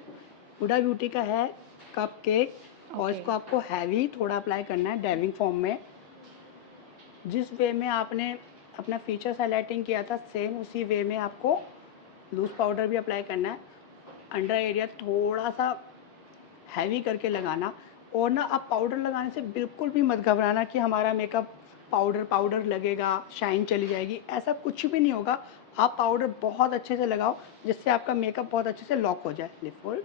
Huda Beauty का है कप केक, और ओके। इसको आपको हैवी थोड़ा अप्लाई करना है डैबिंग फॉर्म में। जिस वे में आपने अपना फीचर्स हाईलाइटिंग किया था सेम उसी वे में आपको लूज पाउडर भी अप्लाई करना है। अंडर एरिया थोड़ा सा हैवी करके लगाना, और ना आप पाउडर लगाने से बिल्कुल भी मत घबराना कि हमारा मेकअप पाउडर पाउडर लगेगा, शाइन चली जाएगी, ऐसा कुछ भी नहीं होगा। आप पाउडर बहुत अच्छे से लगाओ जिससे आपका मेकअप बहुत अच्छे से लॉक हो जाए। Lip fold.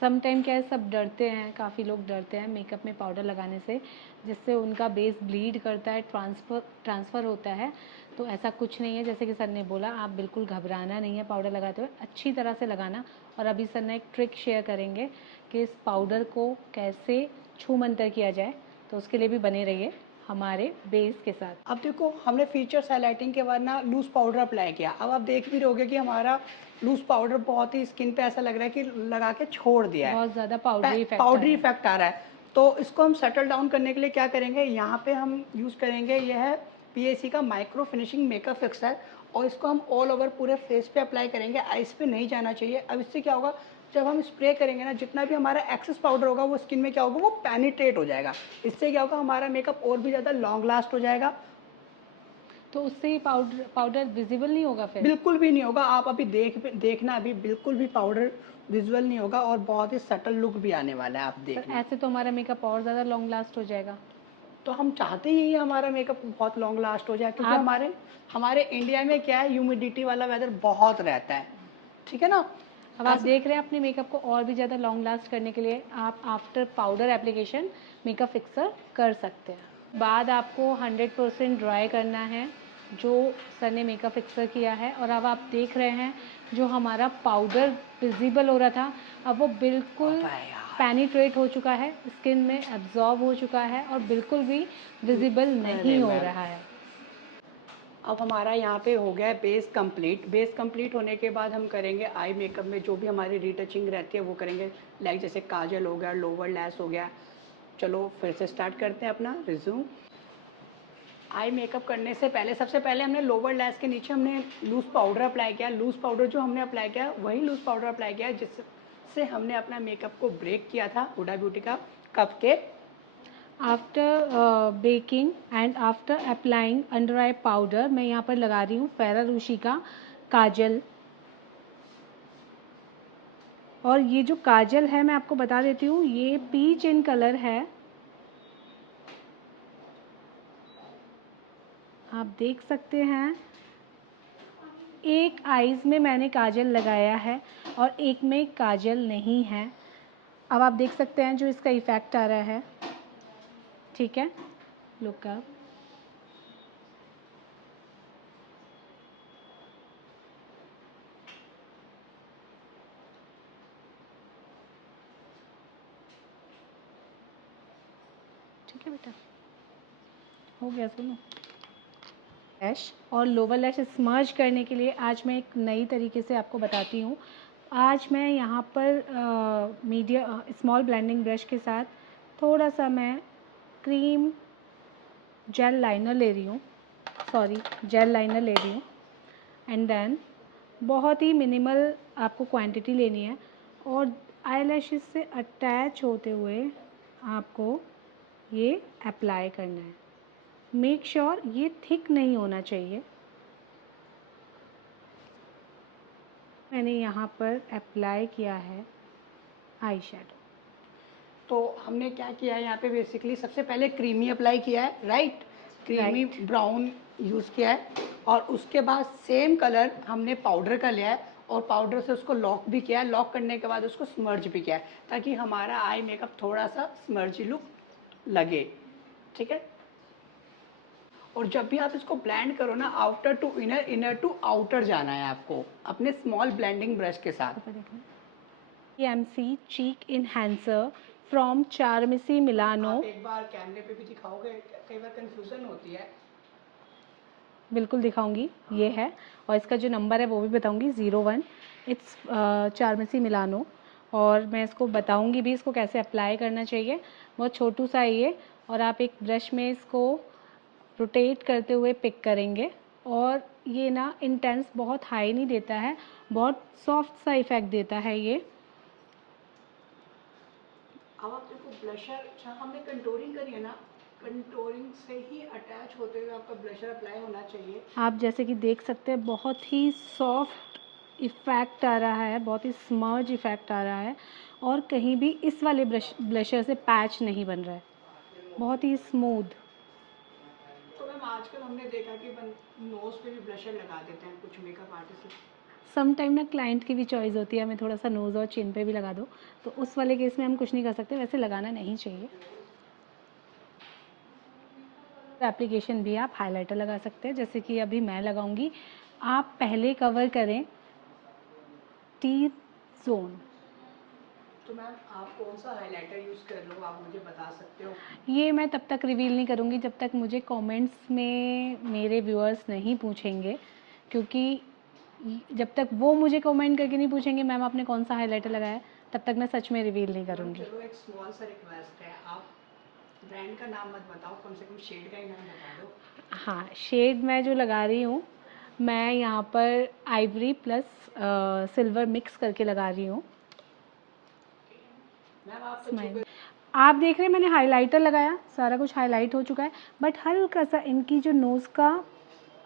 सम टाइम क्या है, सब डरते हैं, काफ़ी लोग डरते हैं मेकअप में पाउडर लगाने से, जिससे उनका बेस ब्लीड करता है, ट्रांसफ़र होता है। तो ऐसा कुछ नहीं है, जैसे कि सर ने बोला आप बिल्कुल घबराना नहीं है पाउडर लगाते हुए, अच्छी तरह से लगाना। और अभी सर ने एक ट्रिक शेयर करेंगे कि इस पाउडर को कैसे छू मंतर किया जाए, तो उसके लिए भी बने रहिए हमारे बेस के साथ। अब देखो हमने फीचर्स हाईलाइटिंग के बाद ना लूज पाउडर अप्लाई किया। अब आप देख भी रहोगे कि हमारा लूज पाउडर बहुत ही स्किन पे ऐसा लग रहा है कि लगा के छोड़ दिया है, बहुत ज़्यादा पाउडरी इफेक्ट पाउडरी इफेक्ट आ रहा है। तो इसको हम सेटल डाउन करने के लिए क्या करेंगे, यहाँ पे हम यूज़ करेंगे, यह है PAC का माइक्रो फिनिशिंग मेकअप फिक्सर, और इसको हम ऑल ओवर पूरे फेस पे अप्लाई करेंगे, आइस पे नहीं जाना चाहिए। अब इससे क्या होगा, जब हम स्प्रे करेंगे ना, जितना भी हमारा एक्सेस पाउडर होगा वो स्किन में क्या होगा, वो पेनिट्रेट हो जाएगा। इससे क्या होगा, हमारा मेकअप और भी ज़्यादा लॉन्ग लास्ट हो जाएगा। तो उससे ही पाउडर विजिबल नहीं होगा फिर? बिल्कुल भी नहीं होगा। आप अभी देखना, अभी बिल्कुल भी पाउडर विजुअल नहीं होगा और बहुत ही सटल लुक भी आने वाला है, आप सर देखना। ऐसे तो हमारा मेकअप और ज़्यादा लॉन्ग लास्ट हो जाएगा। तो हम चाहते ही है हमारा मेकअप बहुत लॉन्ग लास्ट हो जाए, क्योंकि आप हमारे इंडिया में क्या है, ह्यूमिडिटी वाला वेदर बहुत रहता है, ठीक है ना। अब आप देख रहे हैं अपने मेकअप को और भी ज़्यादा लॉन्ग लास्ट करने के लिए आप after powder application makeup fixer कर सकते हैं। बाद आपको 100% ड्राई करना है जो सर ने मेकअप फिक्सर किया है, और अब आप देख रहे हैं जो हमारा पाउडर विजिबल हो रहा था अब वो बिल्कुल पेनिट्रेट हो चुका है, स्किन में एब्जॉर्ब हो चुका है और बिल्कुल भी विजिबल नहीं हो रहा है। अब हमारा यहाँ पे हो गया है बेस कंप्लीट। बेस कंप्लीट होने के बाद हम करेंगे आई मेकअप में जो भी हमारी रीटचिंग रहती है वो करेंगे, लाइक जैसे काजल हो गया, लोअर लैश हो गया। चलो फिर से स्टार्ट करते हैं अपना रिज्यूम। आई मेकअप करने से पहले सबसे पहले हमने लोअर लैश के नीचे हमने लूज़ पाउडर अप्लाई किया। लूज़ पाउडर जो हमने अप्लाई किया वही लूज़ पाउडर अप्लाई किया जिससे हमने अपना मेकअप को ब्रेक किया था हुडा ब्यूटी का कप के। After baking and after applying under I powder मैं यहाँ पर लगा रही हूँ फेरारूशी का काजल। और ये जो काजल है मैं आपको बता देती हूँ ये पीच इन कलर है, आप देख सकते हैं एक आईज़ में मैंने काजल लगाया है और एक में काजल नहीं है। अब आप देख सकते हैं जो इसका इफ़ेक्ट आ रहा है, ठीक है, लुक अप। ठीक है बेटा, हो गया, सुनो। लैश और लोअर लैश स्मर्ज करने के लिए आज मैं एक नई तरीके से आपको बताती हूँ। आज मैं यहाँ पर स्मॉल ब्लेंडिंग ब्रश के साथ थोड़ा सा मैं क्रीम जेल लाइनर ले रही हूँ, एंड देन बहुत ही मिनिमल आपको क्वांटिटी लेनी है और आईलैशेस से अटैच होते हुए आपको ये अप्लाई करना है। मेक श्योर ये थिक नहीं होना चाहिए। मैंने यहाँ पर अप्लाई किया है आई शेडो। तो हमने क्या किया है यहाँ पे, बेसिकली सबसे पहले क्रीमी अप्लाई किया है, राइट, क्रीमी ब्राउन यूज़ किया है, और उसके बाद सेम कलर हमने पाउडर का लिया है और पाउडर से उसको लॉक भी किया है। लॉक करने के बाद उसको स्मर्ज भी किया है ताकि हमारा आई मेकअप थोड़ा सा स्मर्जी लुक लगे, ठीक है। और जब भी आप इसको ब्लेंड करो ना, outer to inner, inner to outer जाना है आपको अपने स्मॉल ब्लेंडिंग ब्रश के साथ। MC cheek enhancer from Charmacy Milano. आप एक बार कैमरे पे भी दिखाओगे, कई बार कंफ्यूजन होती है। बिल्कुल दिखाऊंगी, ये है, और इसका जो नंबर है वो भी बताऊंगी, 01। इट्स चार्मिसी मिलानो, और मैं इसको बताऊंगी भी इसको कैसे अप्लाई करना चाहिए। बहुत छोटू सा है ये, और आप एक ब्रश में इसको रोटेट करते हुए पिक करेंगे, और ये ना इंटेंस बहुत हाई नहीं देता है, बहुत सॉफ्ट सा इफेक्ट देता है ये। अब आप देखो ब्लशर, जहाँ हमने कंटूरिंग करी है ना, कंटूरिंग से ही अटैच होते हुए आपका ब्लशर अप्लाई होना चाहिए। आप जैसे कि देख सकते हैं बहुत ही सॉफ्ट इफ़ेक्ट आ रहा है, बहुत ही स्मर्ज इफ़ेक्ट आ रहा है, और कहीं भी इस वाले ब्लशर से पैच नहीं बन रहा है, बहुत ही स्मूथ। तो मैम आजकल हमने देखा कि नोज पे भी ब्लशर लगा देते हैं कुछ मेकअप आर्टिस्ट। सम टाइम ना क्लाइंट की भी चॉइस होती है, हमें थोड़ा सा नोज़ और चिन पे भी लगा दो, तो उस वाले केस में हम कुछ नहीं कर सकते, वैसे लगाना नहीं चाहिए। एप्लीकेशन भी आप हाइलाइटर लगा सकते हैं, जैसे कि अभी मैं लगाऊंगी। आप पहले कवर करें टीथ जोन। तो मैम आप कौन सा हाइलाइटर यूज़ कर रहे हो, आप मुझे बता सकते हो? ये मैं तब तक रिवील नहीं करूँगी जब तक मुझे कमेंट्स में मेरे व्यूअर्स नहीं पूछेंगे, क्योंकि जब तक वो मुझे कमेंट करके नहीं पूछेंगे मैम आपने कौन सा हाइलाइटर लगाया, तब तक मैं सच में रिवील नहीं करूँगी। चलो एक स्मॉल सा रिक्वेस्ट है, आप ब्रांड का नाम मत बताओ, कम से कम शेड का ही नाम बता दो। हाँ, शेड मैं जो लगा रही हूँ, मैं यहाँ पर आइवरी प्लस सिल्वर मिक्स करके लगा रही हूँ। मैम आप तो आप देख रहे हैं मैंने हाइलाइटर लगाया, सारा कुछ हाईलाइट हो चुका है, बट हल्का सा इनकी जो नोज़ का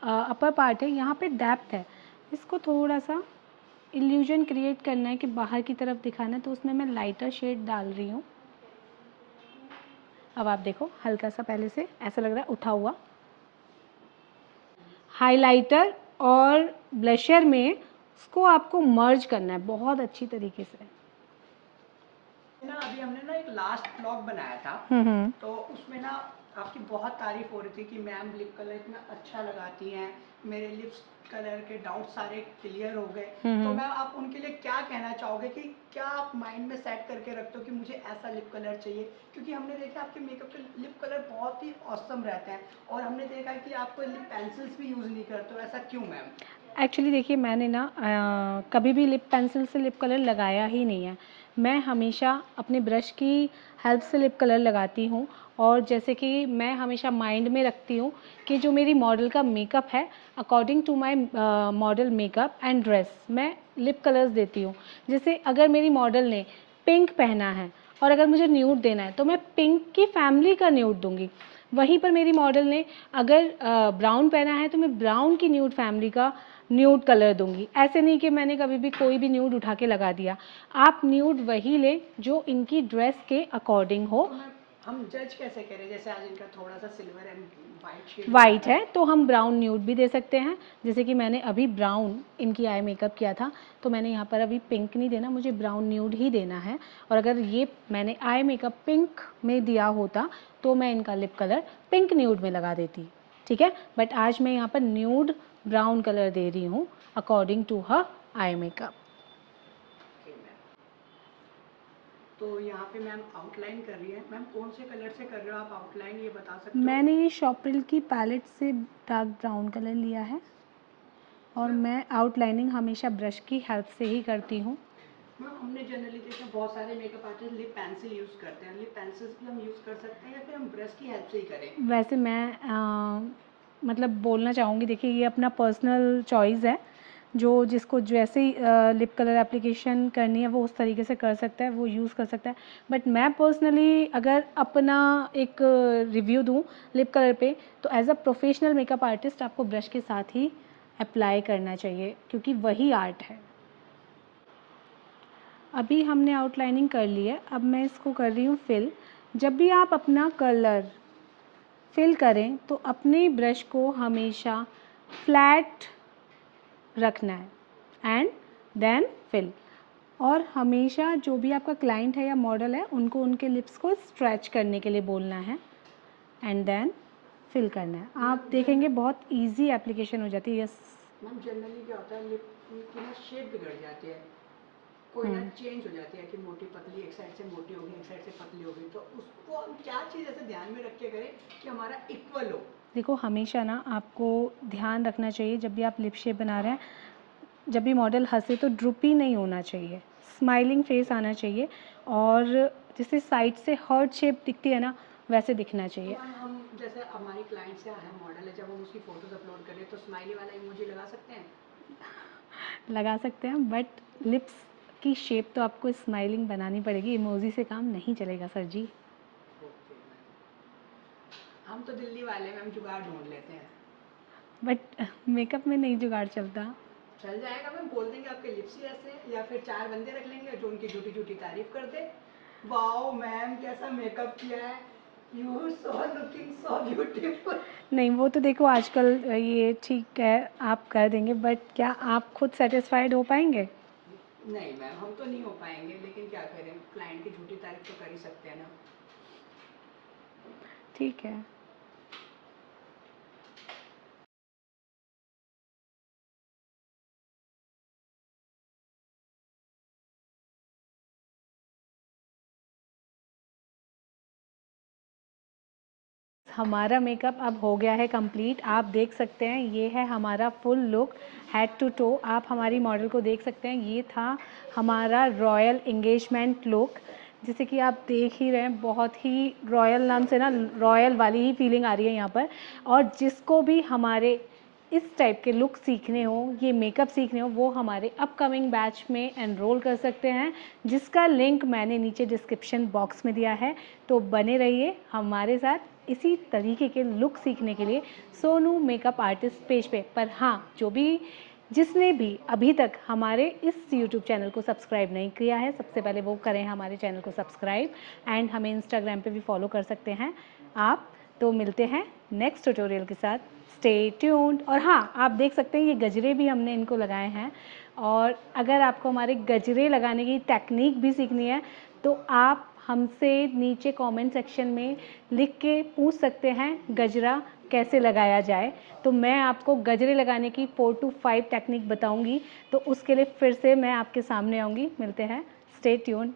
अपर पार्ट है यहाँ पे डेप्थ है, इसको थोड़ा सा इल्यूजन क्रिएट करना है कि बाहर की तरफ दिखाना है, तो उसमें मैं लाइटर शेड डाल रही हूँ। अब आप देखो हल्का सा पहले से ऐसा लग रहा है उठा हुआ। हाइलाइटर और ब्लशर में उसको आपको मर्ज करना है बहुत अच्छी तरीके से ना। अभी हमने ना एक लास्ट ब्लॉग बनाया था, तो उसमें ना आपकी बहुत तारीफ हो रही थी कि मैम लिप कलर इतना अच्छा लगाती हैं, मेरे लिप्स कलर के डाउट सारे क्लियर हो गए। तो मैम आप उनके लिए क्या कहना चाहोगे कि क्या आप माइंड में सेट करके रखते हो कि मुझे ऐसा लिप कलर चाहिए? क्योंकि हमने देखा आपके मेकअप के लिप कलर बहुत ही ऑसम रहते हैं, और हमने देखा कि आप कोई लिप पेंसिल्स भी यूज़ नहीं करते हो, ऐसा क्यों मैम? एक्चुअली देखिए मैंने ना कभी भी लिप पेंसिल से लिप कलर लगाया ही नहीं है। मैं हमेशा अपने ब्रश की हेल्प से लिप कलर लगाती हूँ, और जैसे कि मैं हमेशा माइंड में रखती हूँ कि जो मेरी मॉडल का मेकअप है, according to my model makeup and dress मैं लिप कलर्स देती हूँ। जैसे अगर मेरी मॉडल ने पिंक पहना है और अगर मुझे न्यूड देना है तो मैं पिंक की फैमिली का न्यूड दूंगी। वहीं पर मेरी मॉडल ने अगर ब्राउन पहना है तो मैं ब्राउन की न्यूड फैमिली का न्यूड कलर दूंगी। ऐसे नहीं कि मैंने कभी भी कोई भी न्यूड उठा के लगा दिया। आप न्यूड वही ले जो इनकी ड्रेस के अकॉर्डिंग हो। हम जज कैसे करें, जैसे आज इनका थोड़ा सा silver and white shade white है तो हम ब्राउन न्यूड भी दे सकते हैं। जैसे कि मैंने अभी ब्राउन इनकी आई मेकअप किया था, तो मैंने यहाँ पर अभी पिंक नहीं देना, मुझे ब्राउन न्यूड ही देना है। और अगर ये मैंने आई मेकअप पिंक में दिया होता तो मैं इनका लिप कलर पिंक न्यूड में लगा देती, ठीक है। बट आज मैं यहाँ पर न्यूड ब्राउन कलर दे रही हूँ according to her eye makeup. तो यहाँ पे मैम आउटलाइन कर रही है। मैम कौन से कलर से कर रहे हो आप आउटलाइन, ये बता सकते हो? मैंने ये शॉप्रिल की पैलेट से डार्क ब्राउन कलर लिया है और मैं आउटलाइनिंग हमेशा ब्रश की हेल्प से ही करती हूँ। मैम हमने जनरली देखा बहुत सारे makeup artist lip pencil use करते हैं, लिप पेंसिल भी हम यूज़ कर सकते हैं या फिर हम ब्रश की हेल्प से ही करें? वैसे मैं मतलब बोलना चाहूँगी, देखिए ये अपना पर्सनल चॉइस है, जो जिसको जैसे लिप कलर एप्लीकेशन करनी है वो उस तरीके से कर सकता है, वो यूज़ कर सकता है। बट मैं पर्सनली अगर अपना एक रिव्यू दूँ लिप कलर पे, तो as a professional makeup artist आपको ब्रश के साथ ही अप्लाई करना चाहिए, क्योंकि वही आर्ट है। अभी हमने आउटलाइनिंग कर ली है, अब मैं इसको कर रही हूँ फिल। जब भी आप अपना कलर फिल करें तो अपने ब्रश को हमेशा फ्लैट रखना है एंड देन फिल। और हमेशा जो भी आपका क्लाइंट है या मॉडल है उनको उनके लिप्स को स्ट्रेच करने के लिए बोलना है एंड देन फिल करना है। आप देखेंगे बहुत इजी एप्लीकेशन हो जाती है। यस मैम जनरली क्या होता है, लिप की ना शेप बिगड़ जाती है, कोई ना चेंज हो जाती है कि मोटी पतली एक साइड से मोटी होगी एक साइड से पतली होगी, तो उसको हम क्या चीज़ ऐसे ध्यान में रख के करें कि हमारा इक्वल हो? देखो, हमेशा ना आपको ध्यान रखना चाहिए जब भी आप लिप शेप बना रहे हैं, जब भी मॉडल हंसे तो ड्रूपी नहीं होना चाहिए, स्माइलिंग फेस आना चाहिए। और जैसे साइड से हर्ट शेप दिखती है ना, वैसे दिखना चाहिए। तो मैम हम जैसे हमारी क्लाइंट से है मॉडल है, जब हम उसकी फ़ोटोज़ अपलोड करें तो स्माइली वाला इमोजी लगा सकते हैं? लगा सकते हैं, बट लिप्स की शेप तो आपको स्माइलिंग बनानी पड़ेगी, इमोजी से काम नहीं चलेगा सर जी। ओके मैम, हम तो दिल्ली वाले मैम जुगाड़ ढूंढ लेते हैं। बट मेकअप में नहीं जुगाड़ चलता। चल जाएगा मैम, बोल देंगे आपके लिप्स ही ऐसे हैं, या फिर 4 बंदे रख लेंगे जो उनकी झूठी झूठी तारीफ कर दे। वाओ मैम कैसा मेकअप किया है, you so looking so beautiful. नहीं, वो तो देखो आजकल ये ठीक है आप कर देंगे, बट क्या आप खुद सेटिस्फाइड हो पाएंगे? नहीं मैम हम तो नहीं हो पाएंगे, लेकिन क्या करें, क्लाइंट की झूठी तारीफ तो कर ही सकते हैं ना। ठीक है। हमारा मेकअप अब हो गया है कंप्लीट। आप देख सकते हैं ये है हमारा full look head to toe. आप हमारी मॉडल को देख सकते हैं, ये था हमारा रॉयल एंगेजमेंट लुक। जैसे कि आप देख ही रहे हैं, बहुत ही रॉयल नाम से ना रॉयल वाली ही फीलिंग आ रही है यहाँ पर। और जिसको भी हमारे इस टाइप के लुक सीखने हो, ये मेकअप सीखने हो, वो हमारे अपकमिंग बैच में एनरोल कर सकते हैं, जिसका लिंक मैंने नीचे डिस्क्रिप्शन बॉक्स में दिया है। तो बने रहिए हमारे साथ इसी तरीके के लुक सीखने के लिए सोनू मेकअप आर्टिस्ट पेज पे। पर हाँ, जिसने भी अभी तक हमारे इस यूट्यूब चैनल को सब्सक्राइब नहीं किया है, सबसे पहले वो करें हमारे चैनल को सब्सक्राइब। एंड हमें इंस्टाग्राम पे भी फॉलो कर सकते हैं आप। तो मिलते हैं नेक्स्ट ट्यूटोरियल के साथ, स्टे ट्यून्ड। और हाँ, आप देख सकते हैं ये गजरे भी हमने इनको लगाए हैं। और अगर आपको हमारे गजरे लगाने की टेक्निक भी सीखनी है तो आप हमसे नीचे कमेंट सेक्शन में लिख के पूछ सकते हैं गजरा कैसे लगाया जाए। तो मैं आपको गजरे लगाने की 4 to 5 टेक्निक बताऊंगी। तो उसके लिए फिर से मैं आपके सामने आऊँगी। मिलते हैं, स्टे ट्यून्ड।